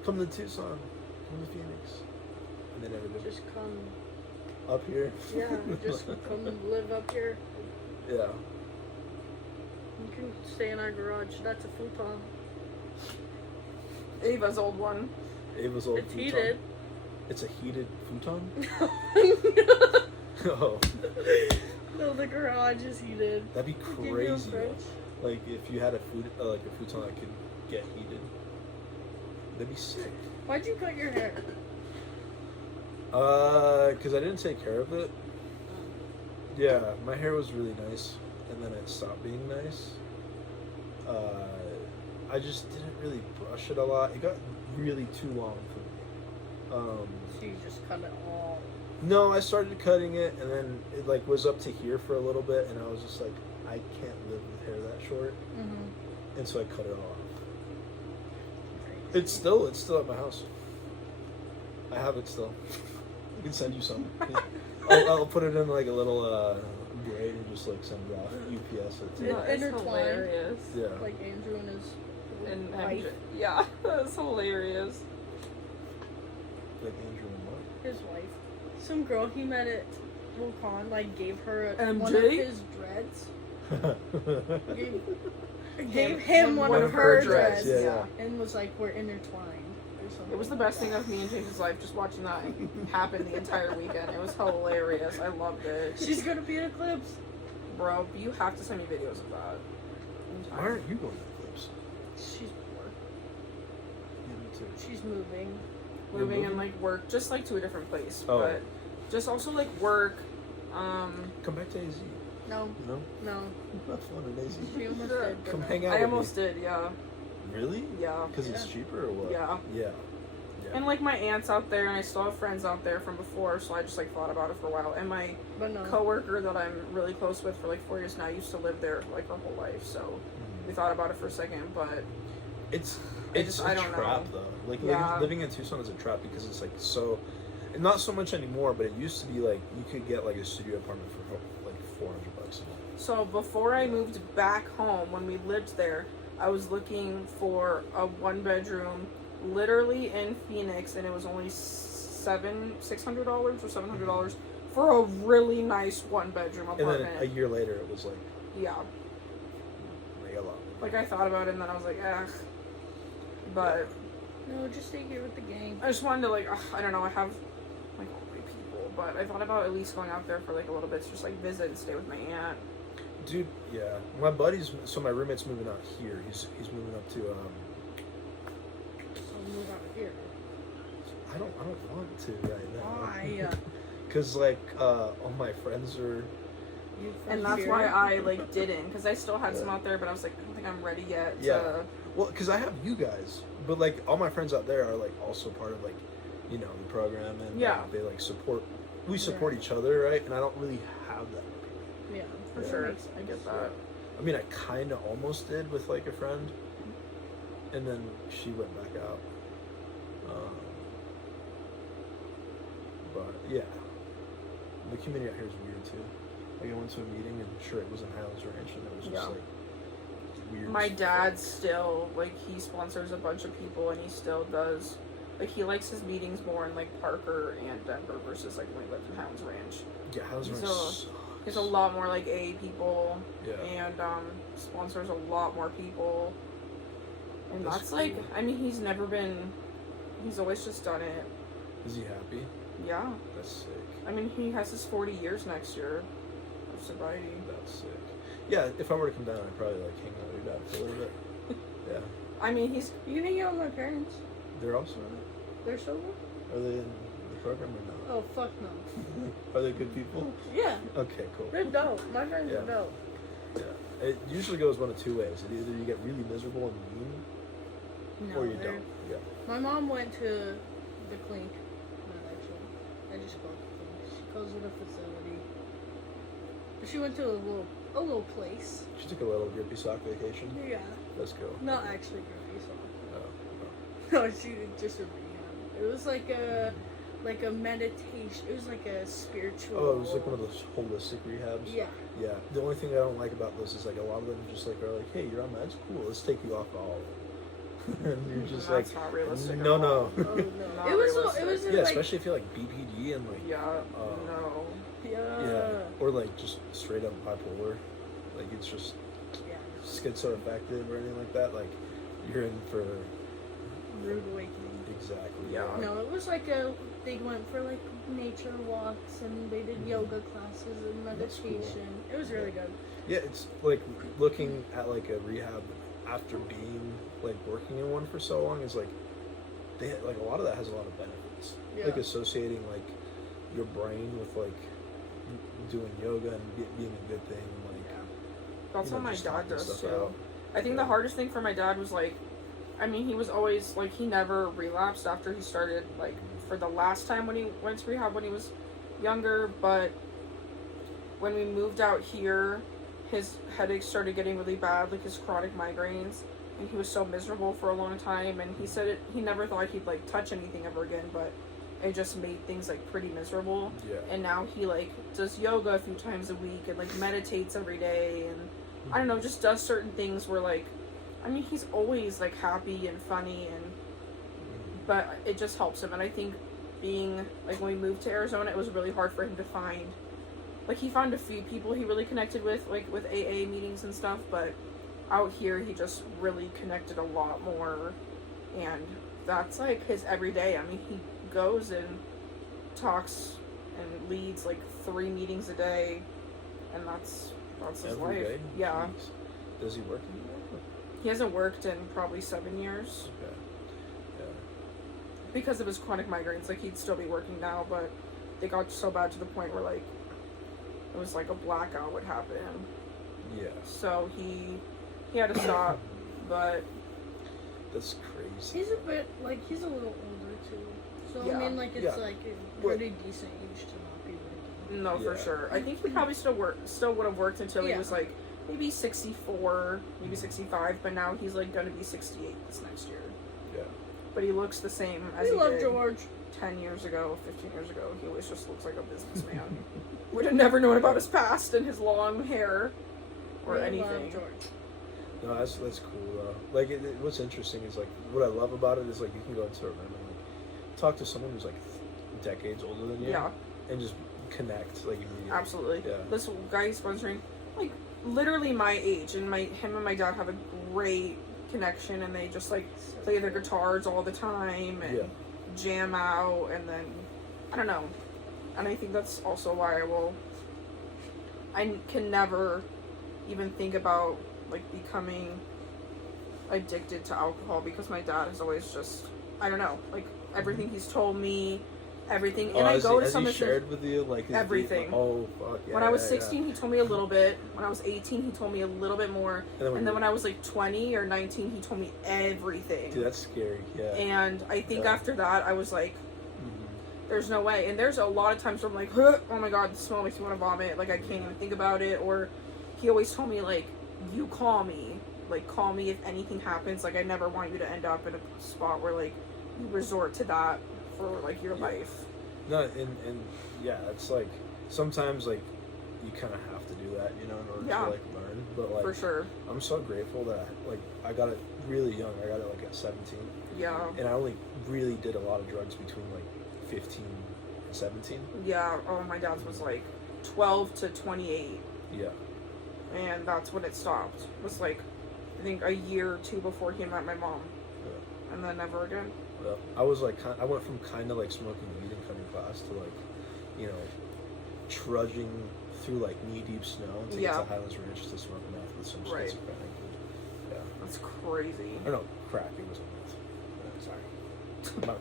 come to Tucson, come to Phoenix, and then never do. Just come. Up here. Yeah, just come live up here. Yeah. You can stay in our garage. That's a futon. Ava's old one. Ava's old It's futon. heated. It's a heated futon? Oh, No, the garage is heated. that'd be Give you a crazy. fridge. Like if you had a like a futon that could get heated, that'd be sick. Why'd you cut your hair? Because I didn't take care of it. Yeah, my hair was really nice, and then it stopped being nice. I just didn't really brush it a lot. It got really too long for me. So you just cut it all. No, I started cutting it, and then it like was up to here for a little bit, and I was just like, I can't live with hair that short, and so I cut it all off. It's still at my house. I have it still. I can send you some. I'll put it in like a little braid and just like send it off. UPS it. Yeah. It's Intertwined. hilarious. Yeah. Like Andrew and his And wife. yeah, that's hilarious. Like Andrew and what? His wife. Some girl he met at Volcon, like, gave her one of MJ? his dreads. Gave him one of her dreads. Yeah. And was like, we're intertwined. Or something. It was the best thing of me and James's life, just watching that happen the entire weekend. It was hilarious. I loved it. She's gonna be in Eclipse. Bro, you have to send me videos of that. Why aren't you going to Eclipse? She's poor. Yeah, me too. She's moving. Moving and like work, just like to a different place. Oh. But just also like work. Come back to AZ. No, No? no. Not fun in AZ. She almost did. but Come no. hang out I with almost did, yeah. me. Really? Yeah. Because it's Yeah. cheaper or what? Yeah. Yeah. And like my aunt's out there, and I still have friends out there from before, so I just like thought about it for a while. And my But no. coworker that I'm really close with for like 4 years now used to live there like her whole life, so we thought about it for a second, but It's I just- a I don't trap know. though. Like Yeah. living in Tucson is a trap because it's like so, and not so much anymore. But it used to be like you could get like a studio apartment for like $400 a month. so before I moved back home when we lived there, I was looking for a 1-bedroom literally in Phoenix, and it was only $600 or $700 for a really nice 1-bedroom And apartment. then a year later, it was like Yeah. a lot. Like I thought about it, and then I was like, ugh. But No, just stay here with the gang. I just wanted to like, I don't know, I have like all my people, but I thought about at least going out there for like a little bit to just like visit and stay with my aunt. Dude, yeah. My buddy's so my roommate's moving out here. He's moving up to I'll move out of here. I don't want to right now. Why? Because like all my friends are. You from And that's here? why I like didn't, because I still had some out there, but I was like, I don't think I'm ready yet. Yeah. Well, because I have you guys, but like all my friends out there are like also part of like, you know, the program and Yeah. like, they like support. We support each other, right? And I don't really have that. Yeah, For that sure. makes I sense. get that. I mean, I kind of almost did with like a friend, and then she went back out. But yeah, the community out here is weird too. Like I went to a meeting and sure it was in Highlands Ranch and it was just Yeah. like weird. My dad still, like, he sponsors a bunch of people, and he still does Like, he likes his meetings more in, like, Parker and Denver versus, like, when he lived in Hounds Ranch. Yeah, Hounds Ranch So, sucks. There's a lot more, like, AA people. Yeah. And, sponsors a lot more people. And That's that's like, cool. I mean, he's always just done it. Is he happy? Yeah. That's sick. I mean, he has his 40 years next year of sobriety. That's sick. Yeah, if I were to come down, I'd probably like hang out with your dad for a little bit. Yeah. I mean, he's, You can hang out with my parents. They're also in it? They're sober? Are they in the program or not? Oh, fuck no. Are they good people? Yeah, Okay, cool. they're dope. My friends Yeah. are dope. Yeah. It usually goes one of two ways. It either you get really miserable and mean, No, or you they're- don't. Yeah. My mom went to the clink. Not actually. I just call it the clink. She calls it a facility. But she went to a little place. She took a little grippy sock vacation. Yeah. Let's go. Not actually groovy song. Oh, No, she just a rehab. It was like a meditation. It was like a spiritual. oh, it was like one of those holistic rehabs. Yeah. Yeah. The only thing I don't like about those is like a lot of them just like are like, hey, you're on meds, cool. Let's take you off all. And you're just that's like, not realistic. no, at no. all. Oh no. Not It was. realistic. It was Yeah, like. especially if you're like BPD and like Yeah, no. Yeah. or like just straight up bipolar, like it's just Yeah. schizoaffective or anything like that. Like you're in for Rude awakening. exactly. Yeah. No, it was like they went for like nature walks and they did yoga classes and That's cool. meditation. It was really good. Yeah, it's like looking at like a rehab after being like working in one for so long is like they like a lot of that has a lot of benefits. Yeah. Like associating like your brain with like doing yoga and being a good thing. And, like That's you know, what my just dad talking does stuff too. out. I think the hardest thing for my dad was like, I mean, he was always like, he never relapsed after he started, like, for the last time when he went to rehab when he was younger, but when we moved out here, his headaches started getting really bad, like his chronic migraines, and he was so miserable for a long time, and he said he never thought he'd like touch anything ever again, but it just made things like pretty miserable. Yeah. And now he like does yoga a few times a week and like meditates every day, and I don't know, just does certain things where like, I mean, he's always like happy and funny, and but it just helps him. And I think being like, when we moved to Arizona, it was really hard for him to find, like, he found a few people he really connected with, like with AA meetings and stuff, but out here he just really connected a lot more, and that's like his everyday. I mean, he goes and talks and leads like 3 meetings a day, and that's his Every life. day? Yeah. Jeez. Does he work anymore? He hasn't worked in probably 7 years Okay. Yeah. because of his chronic migraines. Like, he'd still be working now, but they got so bad to the point where like it was like a blackout would happen. Yeah. So he had to stop, but That's crazy. He's a bit like he's a little older too. So Yeah. I mean, like it's Yeah. like a pretty decent age to not be working. no, for Yeah. sure. I think he probably still would have worked until he Yeah. was like maybe 64, maybe 65, but now he's like gonna be 68 this next year. Yeah. But he looks the same as We he love did George. 10 years ago, 15 years ago. He always just looks like a businessman. Would have never known about his past and his long hair or We anything. love George. No, that's cool though. Like, what's interesting is like what I love about it is like you can go into a room and like talk to someone who's like decades older than you, Yeah, and just connect like immediately. absolutely. Yeah. This guy he's sponsoring, like, literally my age, and him and my dad have a great connection, and they just like play their guitars all the time and Yeah. jam out, and then I don't know. And I think that's also why I can never even think about like becoming addicted to alcohol, because my dad is always just, I don't know, like everything he's told me, everything, and I go to some has of he his, shared with you like his everything. Oh fuck yeah. when I was yeah, 16 he told me a little bit, when I was 18 he told me a little bit more, yeah. and then when I was like 20 or 19 he told me everything. Dude, that's scary. Yeah. And I think Yeah. after that I was like, Mhm. there's no way. And there's a lot of times where I'm like, huh, oh my god, the smell makes me want to vomit, like I can't even think about it. Or he always told me like, you call me if anything happens, like I never want you to end up in a spot where like you resort to that for like your Yeah. life. No, and yeah, it's like sometimes like you kind of have to do that, you know, in order Yeah. to like learn. But like, For sure. I'm so grateful that like I got it really young. I got it like at 17, Yeah. and I only really did a lot of drugs between like 15 and 17. Yeah. Oh, my dad's was like 12 to 28, Yeah. and that's when it stopped. It was like, I think a year or two before he met my mom, Yeah. and then never again. Well, I was like, I went from kind of like smoking weed in cutting class to like, you know, trudging through like knee-deep snow to Yeah. get to Highlands Ranch to smoke meth with some Right. schizophrenic. Yeah. That's crazy. Or no, crack. It wasn't meth. Sorry.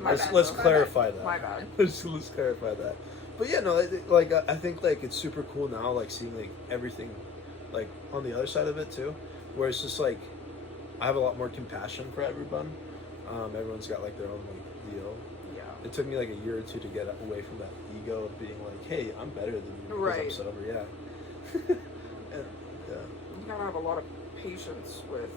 My let's bad, let's though. clarify that. My bad. let's clarify that. But yeah, no, like I think like it's super cool now, like seeing like everything, like on the other side of it too, where it's just like I have a lot more compassion for everyone. Everyone's got like their own like deal. Yeah. It took me like a year or two to get away from that ego of being like, hey, I'm better than you because Right. I'm sober. Yeah. And, yeah. You gotta have a lot of patience with.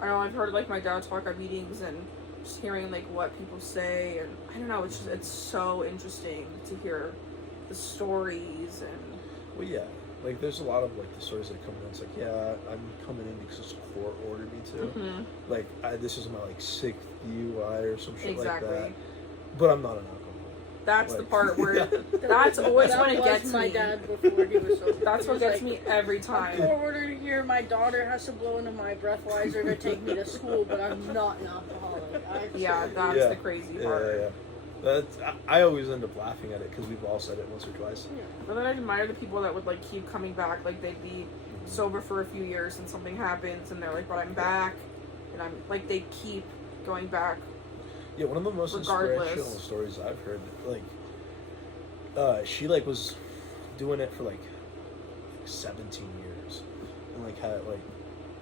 I know I've heard like my dad talk at meetings and just hearing like what people say, and I don't know, it's so interesting to hear the stories and Well, yeah. Like, there's a lot of like the stories that come in. It's like, yeah, I'm coming in because court ordered me to. Mhm. Like, this is my like 6th DUI or some shit Exactly. like that. But I'm not an alcoholic. That's the Like- part where Yeah. that's always That when it was gets my me. dad before he was sober. That's He what was gets like, me every I'm time. forwarded here. My daughter has to blow into my breathalyzer to take me to school, but I'm not an alcoholic. Yeah, that's Yeah. the crazy Yeah, part. yeah, yeah. That's, I always end up laughing at it because we've all said it once or twice. But then I admire the people that would like keep coming back. Like they'd be sober for a few years and something happens and they're like, but I'm back, and I'm like they keep going back. Yeah, one of the most Regardless. inspirational stories I've heard, like, she like was doing it for like 17 years, and like had like,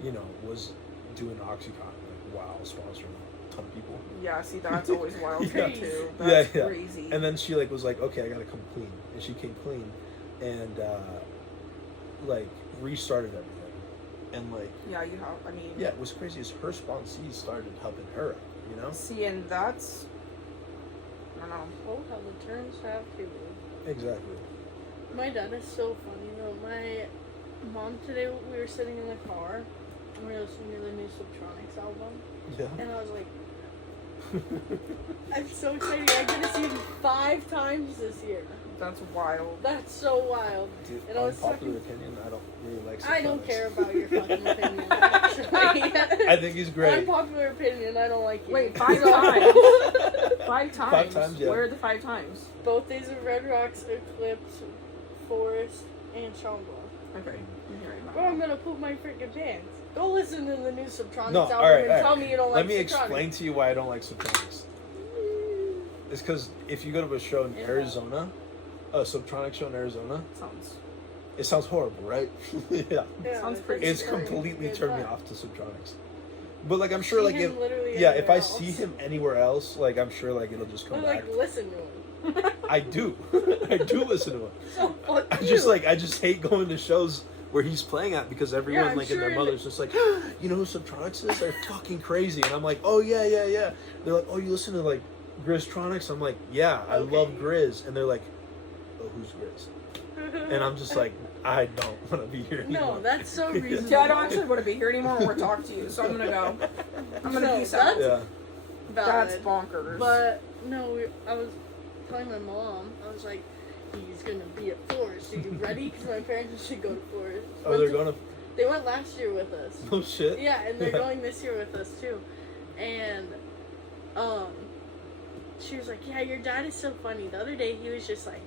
you know, was doing OxyContin like while sponsoring a ton of people. Yeah, see, that's always wild Yeah. too. Yeah, That's yeah. crazy. And then she like was like, okay, I gotta come clean, and she came clean, and like restarted everything, and like yeah, you have. I mean, yeah, it was crazy. Is her sponsees started helping her out, you know? See, and that's. I don't know. Oh, how the turns have tables. Exactly. My dad is so funny though. My mom today, we were sitting in the car and we were listening to the new Subtronics album, Yeah. and I was like, I'm so excited. I get to see him 5 times this year. That's wild. That's so wild. Dude, And I was unpopular talking- opinion, I don't really like I don't Subtronics. care about your fucking opinion. Actually. I think he's great. Unpopular opinion. I don't like you. Wait, 5 times. 5 times. 5 times, yeah. Where are the 5 times? Both days of Red Rocks, Eclipse, Forest, and Shambhala. Okay, I'm hearing that. Bro, I'm gonna poop my freaking pants. Go listen to the new Subtronics No, album alright, and alright. tell me you don't Let like me Subtronics. explain to you why I don't like Subtronics. It's because if you go to a show in Yeah. Arizona, a Subtronic show in Arizona, Sounds. it sounds horrible, right? Yeah. Yeah, Sounds pretty It's scary. completely It's turned me fun. off to Subtronics. But like I'm sure See like him if literally yeah, if anywhere I else. see him anywhere else, like I'm sure like it'll just come Or back. like listen to him. I do. I do listen to him. So fuck I you. just like I just hate going to shows where he's playing at because everyone I'm like and their sure mother's just like, you know who Subtronics is? They're fucking crazy. And I'm like, oh yeah, yeah, yeah. They're like, oh, you listen to like Grizztronics? I'm like, yeah, I Okay. love Grizz. And they're like, oh, who's Grizz? And I'm just like, I don't want to be here anymore. No, that's so reasonable. Yeah, I don't actually want to be here anymore or talk to you, so I'm gonna go. I'm gonna No, peace out. that's- Yeah. That's valid. bonkers. But no, I was telling my mom, I was like, he's gonna be at Forest. Are you ready? Because my parents should go to Forest. Oh, they're going to. They went last year with us. Oh shit. Yeah, and they're Yeah. going this year with us too. And she was like, yeah, your dad is so funny. The other day he was just like,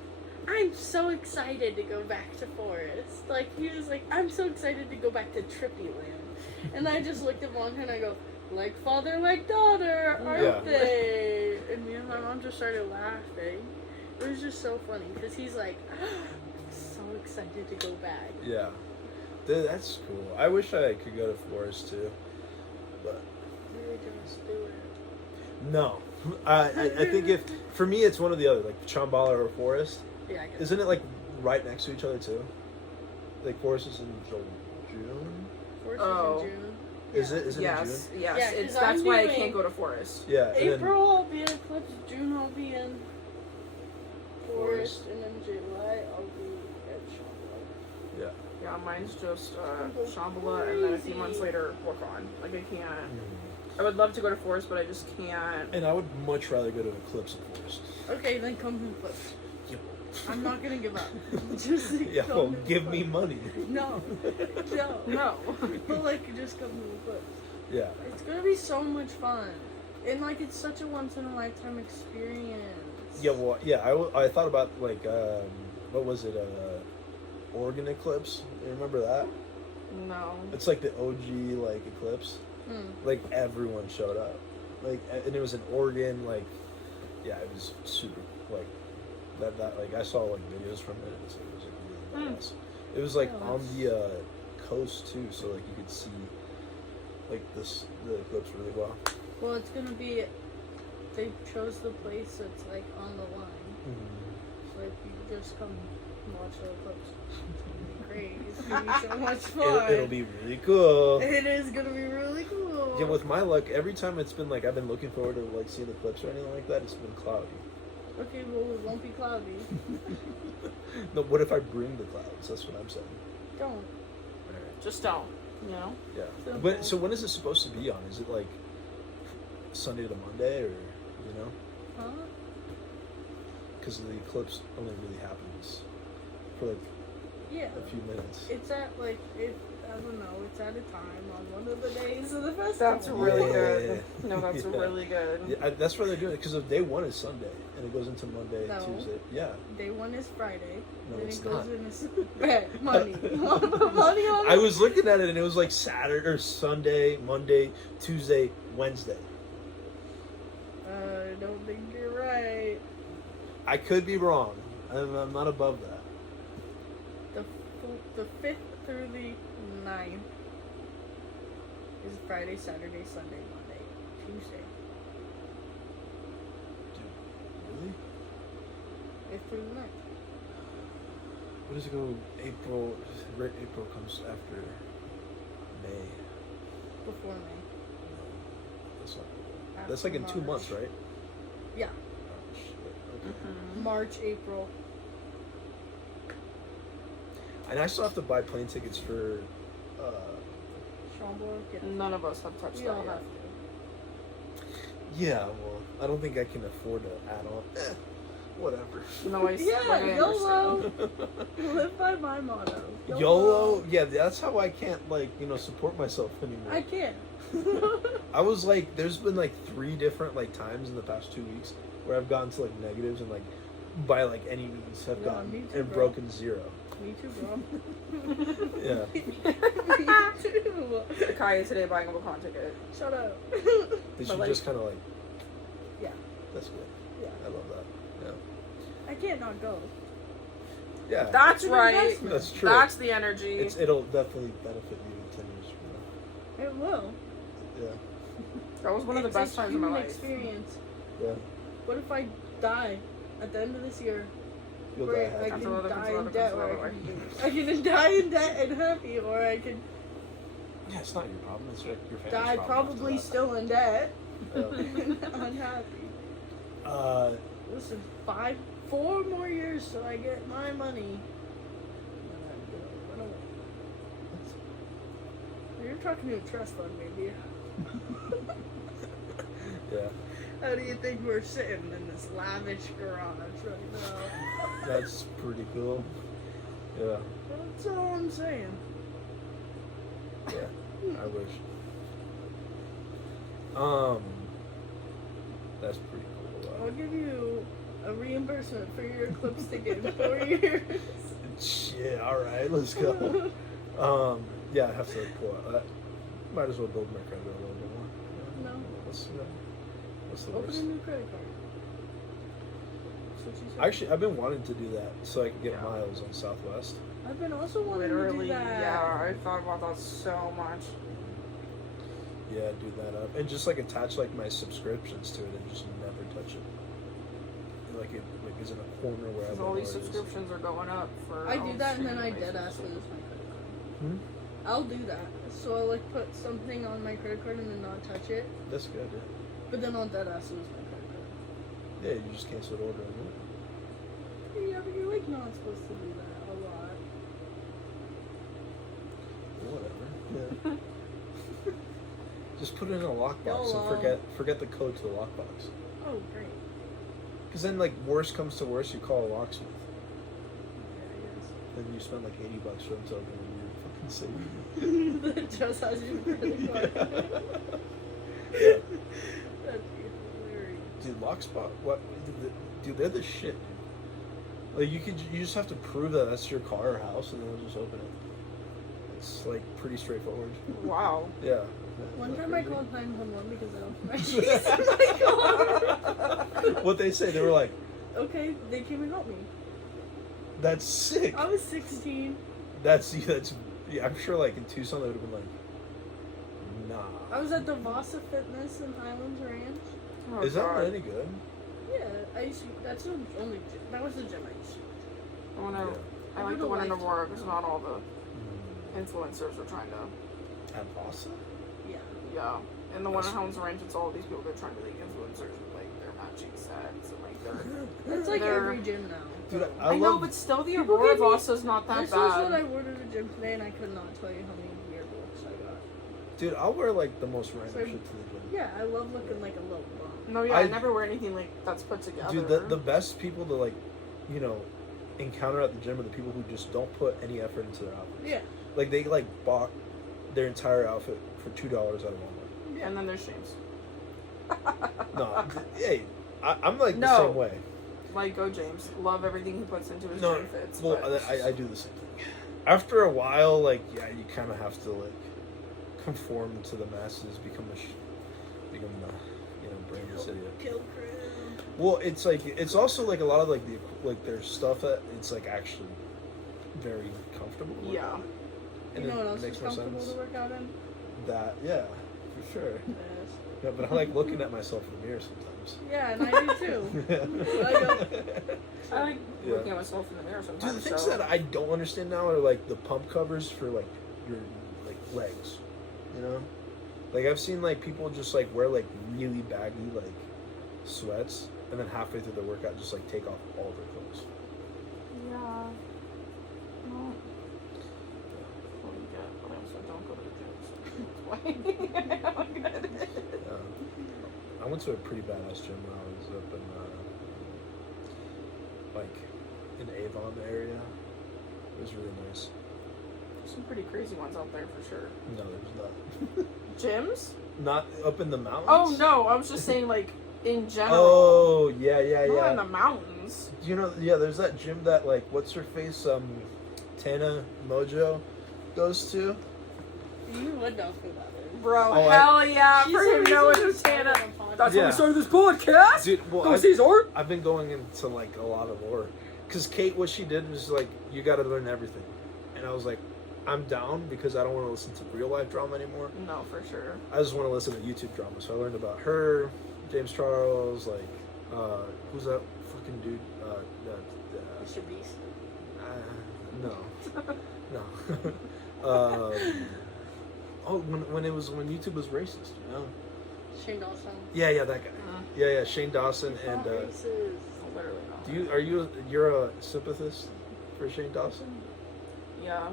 I'm so excited to go back to Forest. Like he was like, I'm so excited to go back to Trippy Land. And I just looked at Mom and I go, like father, like daughter, aren't Yeah. they? And me and my mom just started laughing. It was just so funny because he's like, I'm so excited to go back. Yeah. Dude, that's cool. I wish I could go to Forest too. But Really just do it. no. I think if for me it's one or the other, like Shambhala or Forest. Yeah, I guess. Isn't it like right next to each other too? Like Forest is in June. Forest Oh. is in June. Is it? Is it in yes, June? yes. Yeah, 'cause it's that's I'm why I doing- can't go to Forest. Yeah. And then, April I'll be in Eclipse, June I'll be in Forest, and then July I'll be at mine's just Shambhala, and then a few months later, Wakan. Like, I can't. I would love to go to Forest, but I just can't. And I would much rather go to Eclipse of Forest. Okay, then come to Eclipse. Yep. I'm not gonna give up. Just Yeah, come well, to give me Eclipse. money. No. No. But like, just come to Eclipse. Yeah. It's gonna be so much fun. And like, it's such a once in a lifetime experience. Yeah, well, yeah, I thought about, like, what was it, Oregon Eclipse? You remember that? No. It's like the OG, like, Eclipse. Like, everyone showed up. Like, and it was in Oregon, like, yeah, it was super, like, that like, I saw, like, videos from it. It was like, really badass. It was, like, on the coast, too, so, like, you could see, like, the eclipse really well. Well, it's gonna be. They chose the place that's like on the line. So like you just come and watch the eclipse. It's gonna be great. It's gonna be so much fun. It'll be really cool. It is gonna be really cool. Yeah, with my luck, every time it's been like I've been looking forward to like seeing the eclipse or anything like that, it's been cloudy. Okay, well it won't be cloudy. No, what if I bring the clouds? That's what I'm saying. Don't. Just don't. You know? Yeah. Simple. But so when is it supposed to be on? Is it like Sunday to Monday, or you know? Huh? Because the eclipse only really happens for like Yeah. a few minutes. It's at like I don't know. It's at a time on one of the days of the festival. That's really Yeah. good. No, that's Yeah. really good. Yeah, that's why they're doing it. Because day one is Sunday, and it goes into Monday, No. Tuesday. Yeah. Day one is Friday. No, then it's it goes not. into bet money. Money on I was looking at it, and it was like Saturday or Sunday, Monday, Tuesday, Wednesday. I don't think you're right. I could be wrong. I'm not above that. The 5th through the 9th is Friday, Saturday, Sunday, Monday, Tuesday. Dude, really? 5th through the 9th. What does it go? April. Right, April comes after May. Before May. No, that's not cool. After That's like in 2 March. months, right? Yeah. Oh, shit. Okay. Mhm. March, April. And I still have to buy plane tickets for. Schaumburg. Yeah. None of us have touched We that all yet. have to. Yeah, well, I don't think I can afford to add on. Whatever. No, I Yeah, like, I YOLO. understand. Live by my motto. YOLO? Yeah, that's how I can't, like, support myself anymore. I can't. I was like, there's been like 3 different like times in the past 2 weeks where I've gotten to like negatives and like by like any means have Yeah, gotten me too, and bro. broken 0. Me too, bro. Yeah. Me too. Kaya today buying a Wakan ticket. Shut up. Did But, you like- just kind of like? Yeah. That's good. Yeah. I love that. I can't not go. Yeah. That's It's an right. investment. That's true. That's the energy. It'll definitely benefit you 10 years from It will. now. Yeah. That was one of the It's best a times of my human life. experience. Yeah. What if I die at the end of this year? You'll Where die I happy. That's can another die concern, in debt, or another I can die in debt and happy, or I can Yeah, it's not your problem. It's like your family's die problem after probably that. still in debt Yeah. and unhappy. Listen, 4 more years till I get my money. And I'm gonna run away. You're talking to a trust fund, maybe. Yeah. How do you think we're sitting in this lavish garage right now? That's pretty cool. Yeah. That's all I'm saying. Yeah. I wish. That's pretty cool. I'll give you a reimbursement for your Eclipse ticket in 4 years. Shit, alright, let's go. Yeah, I have to pull out. Might as well build my credit a little bit more. No. What's the Open worst? a new credit card. That's what you said. Actually, I've been wanting to do that so I can get Yeah. miles on Southwest. I've been also wanting Literally, to do that. yeah. I thought about that so much. Yeah, do that up. And just like attach like my subscriptions to it and just never touch it. And, like it like is in a corner where I Because don't all know these where it is. subscriptions are going up for. I all do that and then I streaming dead ass places. lose my credit card. Hmm? I'll do that. So I'll like put something on my credit card and then not touch it. That's good, yeah. But then I'll dead ass lose my credit card. Yeah, you just cancel the order and do it. Yeah, but you're like not supposed to do that a lot. whatever. Yeah. Just put it in a lockbox Go and forget the code to the lockbox. Oh, great. Because then, like, worst comes to worst, you call a locksmith. Yeah, Then you spend like $80 for them to open it, and you're fucking saving. that just has you really quick. Yeah. That's hilarious. Dude, Lockspot, what? Dude, they're the shit, dude. Like, you just have to prove that that's your car or house, and then they'll just open it. It's like pretty straightforward. Wow. Yeah. One time I called 911 because I don't have my keys in my car. What they say, they were like, Okay, they came and helped me. "That's sick." I was 16. That's yeah. I'm sure, like in Tucson, they would have been like, "Nah." I was at the Vasa Fitness in Highlands Ranch. Oh, Is that God. any good? Yeah, that's the only gym. That was the gym I used to. I wanna. Yeah. I I like do the one in like- Aurora because not all the influencers are trying to. At Vasa? Yeah. Yeah, and the one in Helms Ranch, it's all these people that are trying to be like influencers with like their matching sets and like their. That's like They're- every gym now. Dude, I know, love- but still, the People Aurora give me- Vasa's not that This is what I bad. ordered at the gym today, and I could not tell you how many yearbooks I got. Dude, I'll wear like the most random So- shit to the gym. Yeah, I love looking like a little bum. No, yeah, I I- never wear anything like that's put together. Dude, the best people to like, you know, encounter at the gym are the people who just don't put any effort into their outfits. Yeah. Like they like bought their entire outfit for $2 at a Walmart. Yeah. And then there's James. No, hey, I'm like the No. same way. Like, go James. Love everything he puts into his No, gym fits. well, but I do the same thing. After a while, like, yeah, you kind of have to like conform to the masses, become the, you know, brand the city. Kill crew. Well, it's like it's also like a lot of like their stuff that it's like actually very comfortable. to work Yeah. out. You And know it what else makes is more comfortable sense. to work out in? That yeah, for sure. Yes. Yeah, but I like looking at myself in the mirror sometimes. Yeah, and I do too. I go, I like Yeah. looking at myself in the mirror Dude, sometimes. the things so. that I don't understand now are like the pump covers for like your like legs. You know, like I've seen like people just like wear like really baggy like sweats, and then halfway through their workout just like take off all their clothes. Yeah. No. Well, you get, but I also don't go to the gym. So that's why. I don't get it. I went to a pretty badass gym when I was up in like in Avon area. It was really nice. Some pretty crazy ones out there for sure. No, there's Gyms? not. Not up in the mountains. Oh no, I was just saying like in general. Oh yeah, yeah, Not yeah. in the mountains. You know, yeah. There's that gym that like what's her face, Tana Mojo goes to. you would know who that is. Bro, Oh, hell yeah, She's for the him reason knowing we who started Tana. a podcast. That's Yeah. when we started this podcast. Dude, well, Go Caesar. I've been going into like a lot of lore, cause Kate, what she did was like, you got to learn everything, and I was like, I'm down because I don't want to listen to real life drama anymore. No, for sure. I just want to listen to YouTube drama. So I learned about her, James Charles, like, who's that fucking dude? Mr. Beast. No, no. When YouTube was racist, you know? Shane Dawson. Yeah, that guy. Yeah, Shane Dawson He's and not racist. Literally not. you're a sympathist for Shane Dawson? Yeah.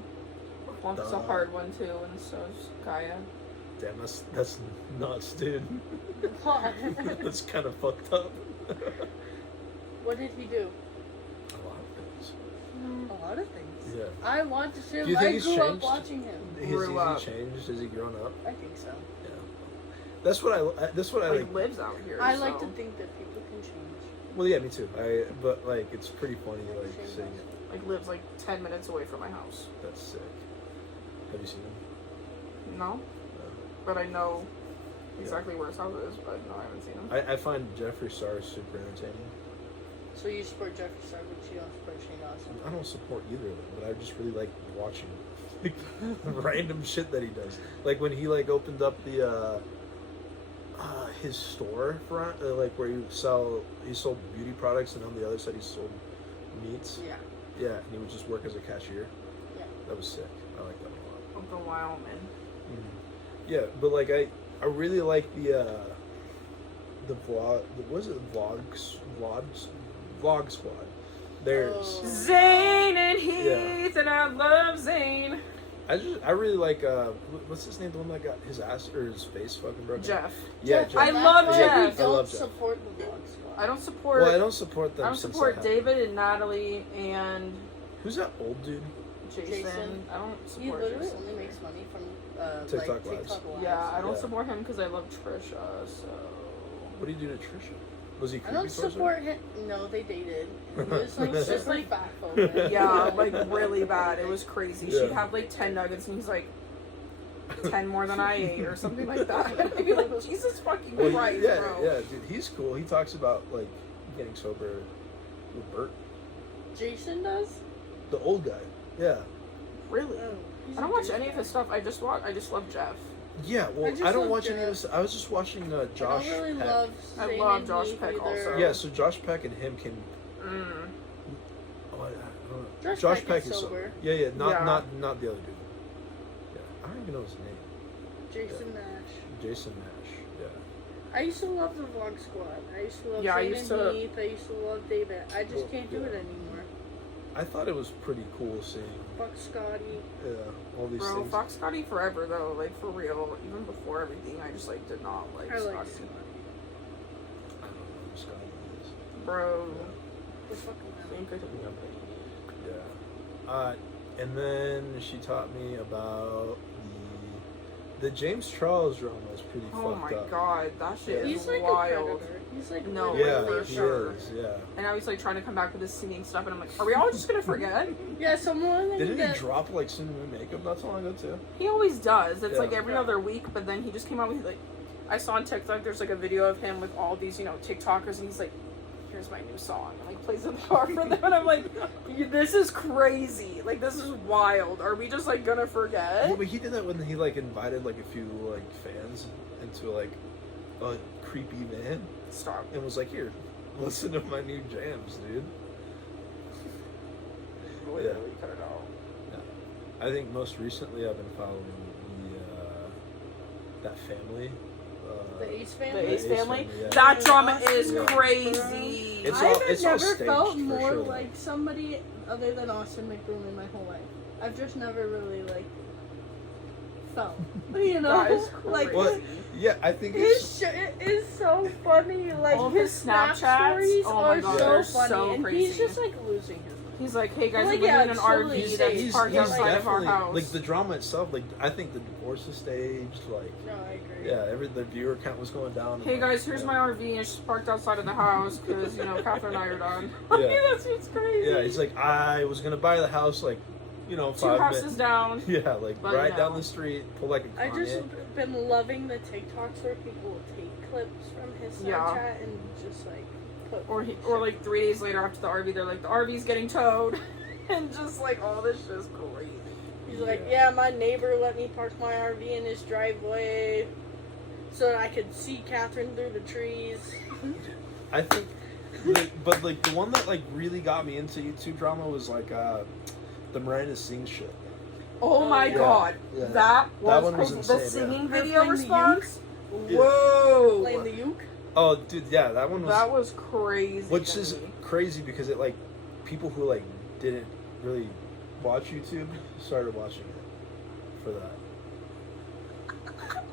Plunk's a hard one too, and so is Kaya. Damn, that's nuts, dude. What? That's kind of fucked up. What did he do? A lot of things. A lot of things. Yeah. I watched him. Do you think I he's grew up changed? watching him. Grew up. Has he changed? Has he grown up? I think so. Yeah. That's what I Like like. lives out here. I so. like to think that people can change. Well, yeah, me too. But like, it's pretty funny, like Shane seeing Dawson. it. Like lives like 10 minutes away from my house. That's sick. Have you seen him? No, No. but I know Yeah. exactly where his house is. But no, I haven't seen him. I find Jeffree Star super entertaining. So you support Jeffree Star, but you don't support Shane Dawson. I don't support either of them, but I just really like watching like, random shit that he does. Like when he like opened up the his store front, like where he sold beauty products, and on the other side he sold meats. Yeah. Yeah, and he would just work as a cashier. Yeah. That was sick. I like that a lot. Uncle Wyoming. Yeah, but like I really like the vlog. What is it? Vlog Squad. There's Oh. Zane and Heath, Yeah. and I love Zane. I really like what's his name? The one that got his ass or his face fucking broken. Jeff. Yeah, Jeff, Jeff. I love that's why Jeff. We I don't love Jeff. support the vlog squad. I don't support. Well, I don't support them. I don't since support that David and Natalie and happened. Who's that old dude? Jason. I don't He support literally Jason. only makes money from TikTok like, Lives. TikTok Lives. Yeah, I don't Yeah. support him because I love Trisha. So What do you do to Trisha? Was he I creepy don't towards her? support him. No, they dated. He was like It's super just like- fat phobic. yeah, like really bad. It was crazy. Yeah. She'd have like 10 nuggets and he's like 10 more than I ate or something like that. I'd be like, Jesus fucking Well, Christ, yeah, bro. yeah, dude, he's cool. He talks about like getting sober with Bert, Jason does. the old guy. Yeah, Really? Oh, he's I a don't watch douchebag. any of his stuff. I just love Jeff. yeah. Well, I just I don't love watch any of Jeff. this. I was just watching Josh. I don't really Peck. love. I Zayn love and Josh Heath Peck either. also. Yeah, so Josh Peck and him can. Mm. Oh, I don't know. Josh Peck Peck is is sober. Yeah, yeah. Not Yeah. not the other dude. Yeah, I don't even know his name. Jason Nash. Jason Nash. Yeah. I used to love the vlog squad. I used to love Yeah, I Zayn used and to- Heath. I used to love David. I just Well, can't do yeah. it anymore. I thought it was pretty cool seeing Fuck Scotty. all these Bro, things. Fox Scotty forever though, like for real. Even before everything, I just like did not like I like Scotty. Scotty. I don't know who Scotty is. Bro. The fucking Think I took Yeah. And then she taught me about the James Charles drama is pretty Oh fucked my up. god, that shit He's is like wild. a predator. He's like No, Yeah, for he sure. is. Yeah. And now he's like trying to come back with his singing stuff, and I'm like, are we all just gonna forget? Yeah, someone Didn't get... he drop like some new makeup not so long ago too? He always does. It's Yeah. like every other week, but then he just came out with like, I saw on TikTok there's like a video of him with all these, you know, TikTokers, and he's like, here's my new song, and like plays in the car for them, and I'm like, this is crazy. Like this is wild. Are we just like gonna Yeah, forget? but he did that when he like invited like a few like fans into like a creepy van Stop. and was like, "Here, listen to my new jams, dude." Literally cut it out. I think most recently I've been following that family. The Ace The family. Ace Ace family. family, yeah. That drama is Yeah. crazy. It's I all- have it's all never staged, felt for more sure, though. like somebody other than Austin McBroom in my whole life. I've just never really like felt, you know, That is like crazy. What? Yeah, I think his it's shit is so funny. Like All of his his Snap Snapchats, stories oh my are God, they're so funny, so and crazy. he's just like losing his mind. He's like, hey guys, Like, we're yeah, living in an totally RV staged. that's he's parked outside of our definitely house. like the drama itself. Like I think the divorce is staged. Like No, I agree. yeah, the viewer count was going down. Hey and, guys, like, here's yeah. my RV and it's just parked outside of the house because, you know, Catherine and I are done. Yeah. That's what's crazy. Yeah, he's like, I was gonna buy the house like, you know, 2 5 houses minutes. down. Yeah, like But, right you down know. the street, pull like a I Kanye. just been loving the TikToks where people will take clips from his Snapchat Yeah. and just like put. Or like 3 days later after the RV, they're like, the RV's getting towed. And just like, all this shit's crazy. He's like, yeah, my neighbor let me park my RV in his driveway so that I could see Catherine through the trees. I think, but like the one that like really got me into YouTube drama was like the Miranda Sing shit. Oh my yeah. god. Yeah. That was one was crazy. The insane, yeah. singing Her video playing the response? Yeah. Whoa. Playing the uke. Oh, dude, yeah, that one was. That was crazy. Which to is me. crazy because it like people who like didn't really watch YouTube started watching it for that.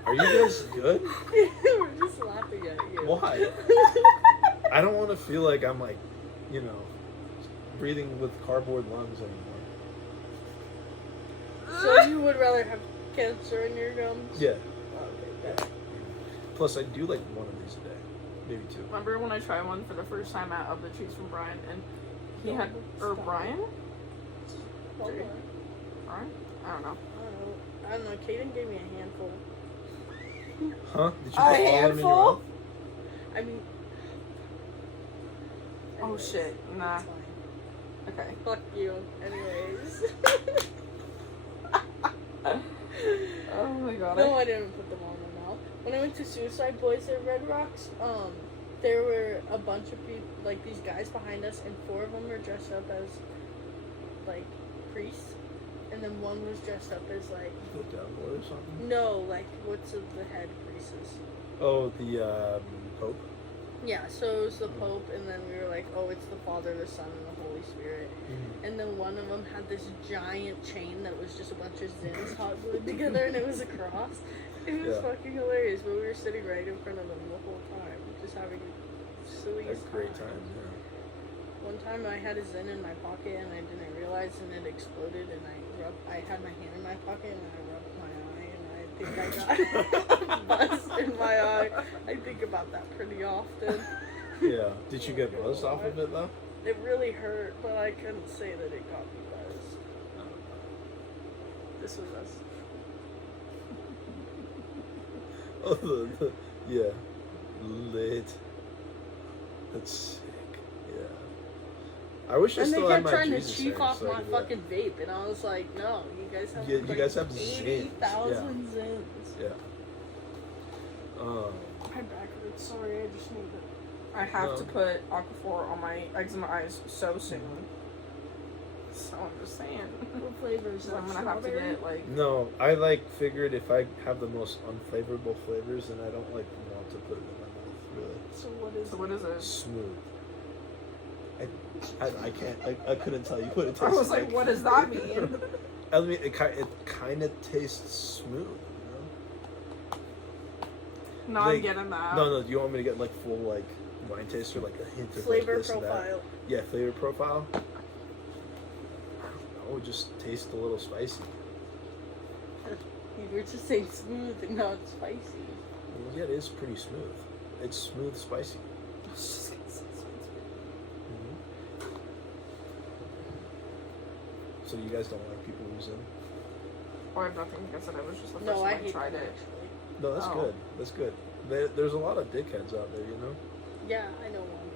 Are you guys good? We're just laughing at you. Why? I don't want to feel like I'm like, you know, breathing with cardboard lungs anymore. So you would rather have cancer in your gums? Yeah. Oh, okay, better. Plus, I do like one of these a day, maybe 2. Remember when I tried one for the first time at Of the Trees from Brian, and he had, or Stop. Brian? One more. Brian? I don't know. I don't know. Kaden gave me a handful. Huh? Did you put A all of them in your handful? mouth? I mean. Oh anyways, shit, nah. it's fine. Okay. Fuck you. Anyways. Oh my god. No, I didn't put them all in my mouth. When I went to Suicide Boys at Red Rocks, there were a bunch of people, like these guys behind us, and 4 of them were dressed up as, like, priests, and then one was dressed up as, like, The devil or something? no, like, what's the head priests? Oh, the Pope? Yeah, so it was the Pope, and then we were like, oh, it's the Father, the Son, and the Holy Spirit. Mhm. And then one of them had this giant chain that was just a bunch of Zins hot glued together, and it was a cross. It was Yeah. fucking hilarious, but we were sitting right in front of them the whole time, just having the silliest A great time. Yeah. One time I had a Zen in my pocket and I didn't realize, and it exploded, and I had my hand in my pocket and I rubbed my eye, and I think I got buzzed in my eye. I think about that pretty often. Yeah. Did you get buzzed off of it though? It really hurt, but I couldn't say that it got me buzzed. This was us. Oh, yeah. Lit. That's sick. Yeah. I wish I And they still had kept my trying Jesus to cheap hair, off so I my could do that. fucking vape, and I was like, no, you guys have Yeah, you like guys have Zins, 80,000 Zins. Yeah. My back hurts, sorry, I just need it. I have No. to put Aquaphor on my eczema eyes so soon. So I'm just saying. What flavor is that? I'm gonna have to Strawberry? get like. No, I figured if I have the most unflavorable flavors, then I don't want to put it in my mouth. Really, So what is So what is it? smooth. I can't. I couldn't tell you what it tastes I was like. like, what does that mean? I mean, it kind of tastes smooth. No, Like, I'm getting that. No. Do you want me to get like full like wine taster, like a hint of flavor like, this and that? profile? Yeah, flavor profile. I don't know, it just tastes a little spicy. You were just saying smooth and not spicy. Well, yeah, it is pretty smooth. It's smooth spicy. I was just gonna say something. So you guys don't like people who's in? Oh, I have nothing against it. It was just the first No, I time I hate tried them, it. actually. No, that's Oh. good. That's good. There's a lot of dickheads out there, you know? Yeah, I know one.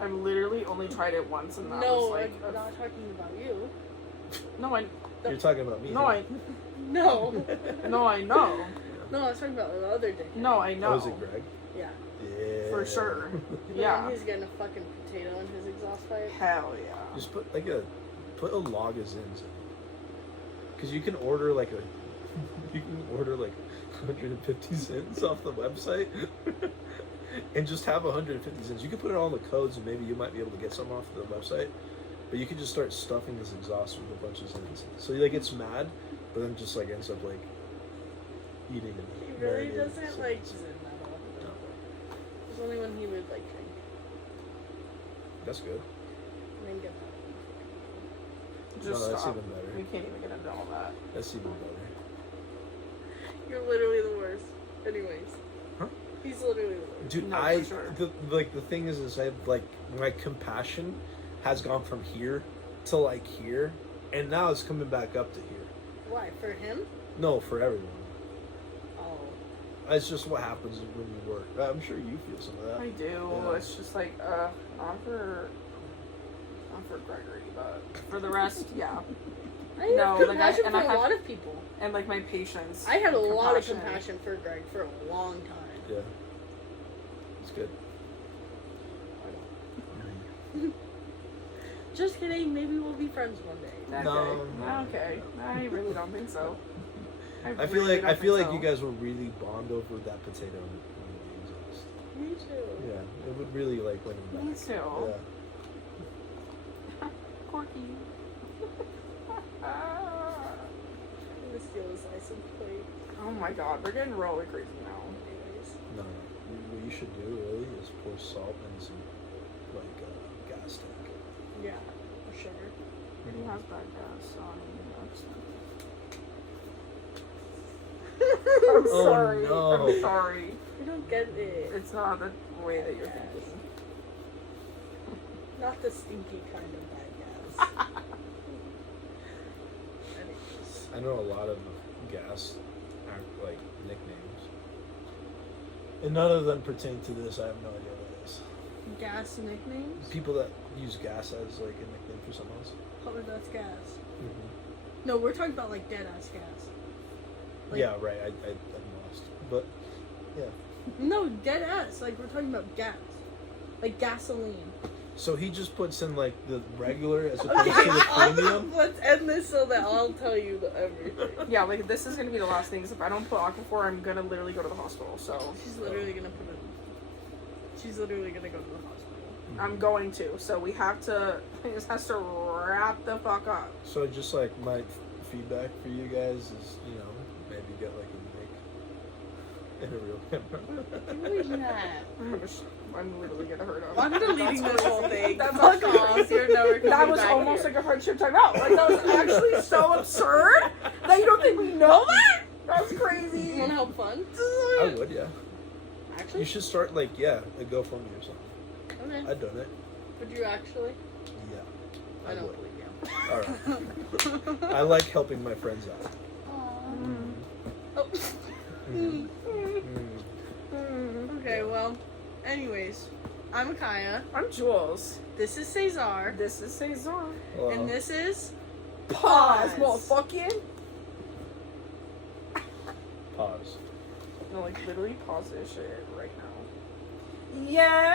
I've literally only tried it once, and that No, was like. I'm not talking about you. No, I. You're talking about me. No, I. No. No, I know. No, I was talking about the other dick. No, I know. Oh, is it Greg? Yeah. Yeah. For sure. The Yeah. one who's getting a fucking potato in his exhaust pipe. Hell yeah. Just put a log of Zins in. Because you can order like 150 Zins off the website. And just have 150 Zins. You can put it on the codes and maybe you might be able to get some off the website. But you can just start stuffing this exhaust with a bunch of Zins. So he like gets mad, but then just like ends up like eating it. He really doesn't like Zin at all. No. There's only when he would like drink That's good. and then get that. Just No, that's stop. even better. We can't even get into all that. That's even better. You're literally the worst. Anyways. Huh? He's literally the worst. Dude, No, I for sure. the thing is I like my compassion has gone from here to like here, and now it's coming back up to here. Why? For him? No, for everyone. Oh. That's just what happens when you work. I'm sure you feel some of that. I do. Yeah. It's just like, not for Gregory, but for the rest, yeah. I have No, like, compassion and for I a have- lot of people. And like my patience. I had a and lot of compassion for Greg for a long time. Yeah, it's good. Just kidding. Maybe we'll be friends one day. Okay. No. Okay. I really don't think so. I feel really like don't think so. you guys will really bond over that potato and the exhaust. Me too. Yeah, it would really like win him back. Me too. Yeah. Corky. I'm gonna steal his license plate. Oh my god, we're getting really crazy now. Anyways. No, what you should do really is pour salt and some like gas tank. Yeah, for sure. He has bad gas, so I mean, I'm Oh, sorry. no. I'm sorry. We don't get it. It's not the way that you're thinking. Not the stinky kind of bad gas. Anyways. I know a lot of gas like nicknames, and none of them pertain to this. I have no idea what it is. Gas nicknames? People that use gas as like a nickname for someone else. Oh, that's gas. No, we're talking about like dead ass gas. Like- Yeah, right. I'm lost, but yeah. No, dead ass. Like we're talking about gas. Like gasoline. So he just puts in like the regular as opposed to the premium. Let's end this so that I'll tell you everything. Yeah, like this is gonna be the last thing. 'Cause if I don't put Aquaphor, I'm gonna literally go to the hospital. So She's literally gonna put it. She's literally gonna go to the hospital. I'm going to. So we have to. This has to wrap the fuck up. So just like my feedback for you guys is, maybe get like a mic and a real camera. Doing that. I'm literally gonna hurt him. I'm deleting this whole thing. That's Fuck actually off. You're never coming That was back almost here. like a hardship timeout. Like that was actually so absurd that you don't think we know that. That's crazy. You wanna help fund? I would, yeah. Actually? You should start like, a GoFundMe or something. Okay. I've done it. Would you actually? Yeah. I don't would. believe you. Alright. I like helping my friends out. Oh. Mhm. Okay, well, anyways, I'm Kaya. I'm Jules. This is CESAR. This is CESAR. Hello. And this is Pause, Pause. motherfucking. Pause. No, like literally pause this shit right now. Yeah.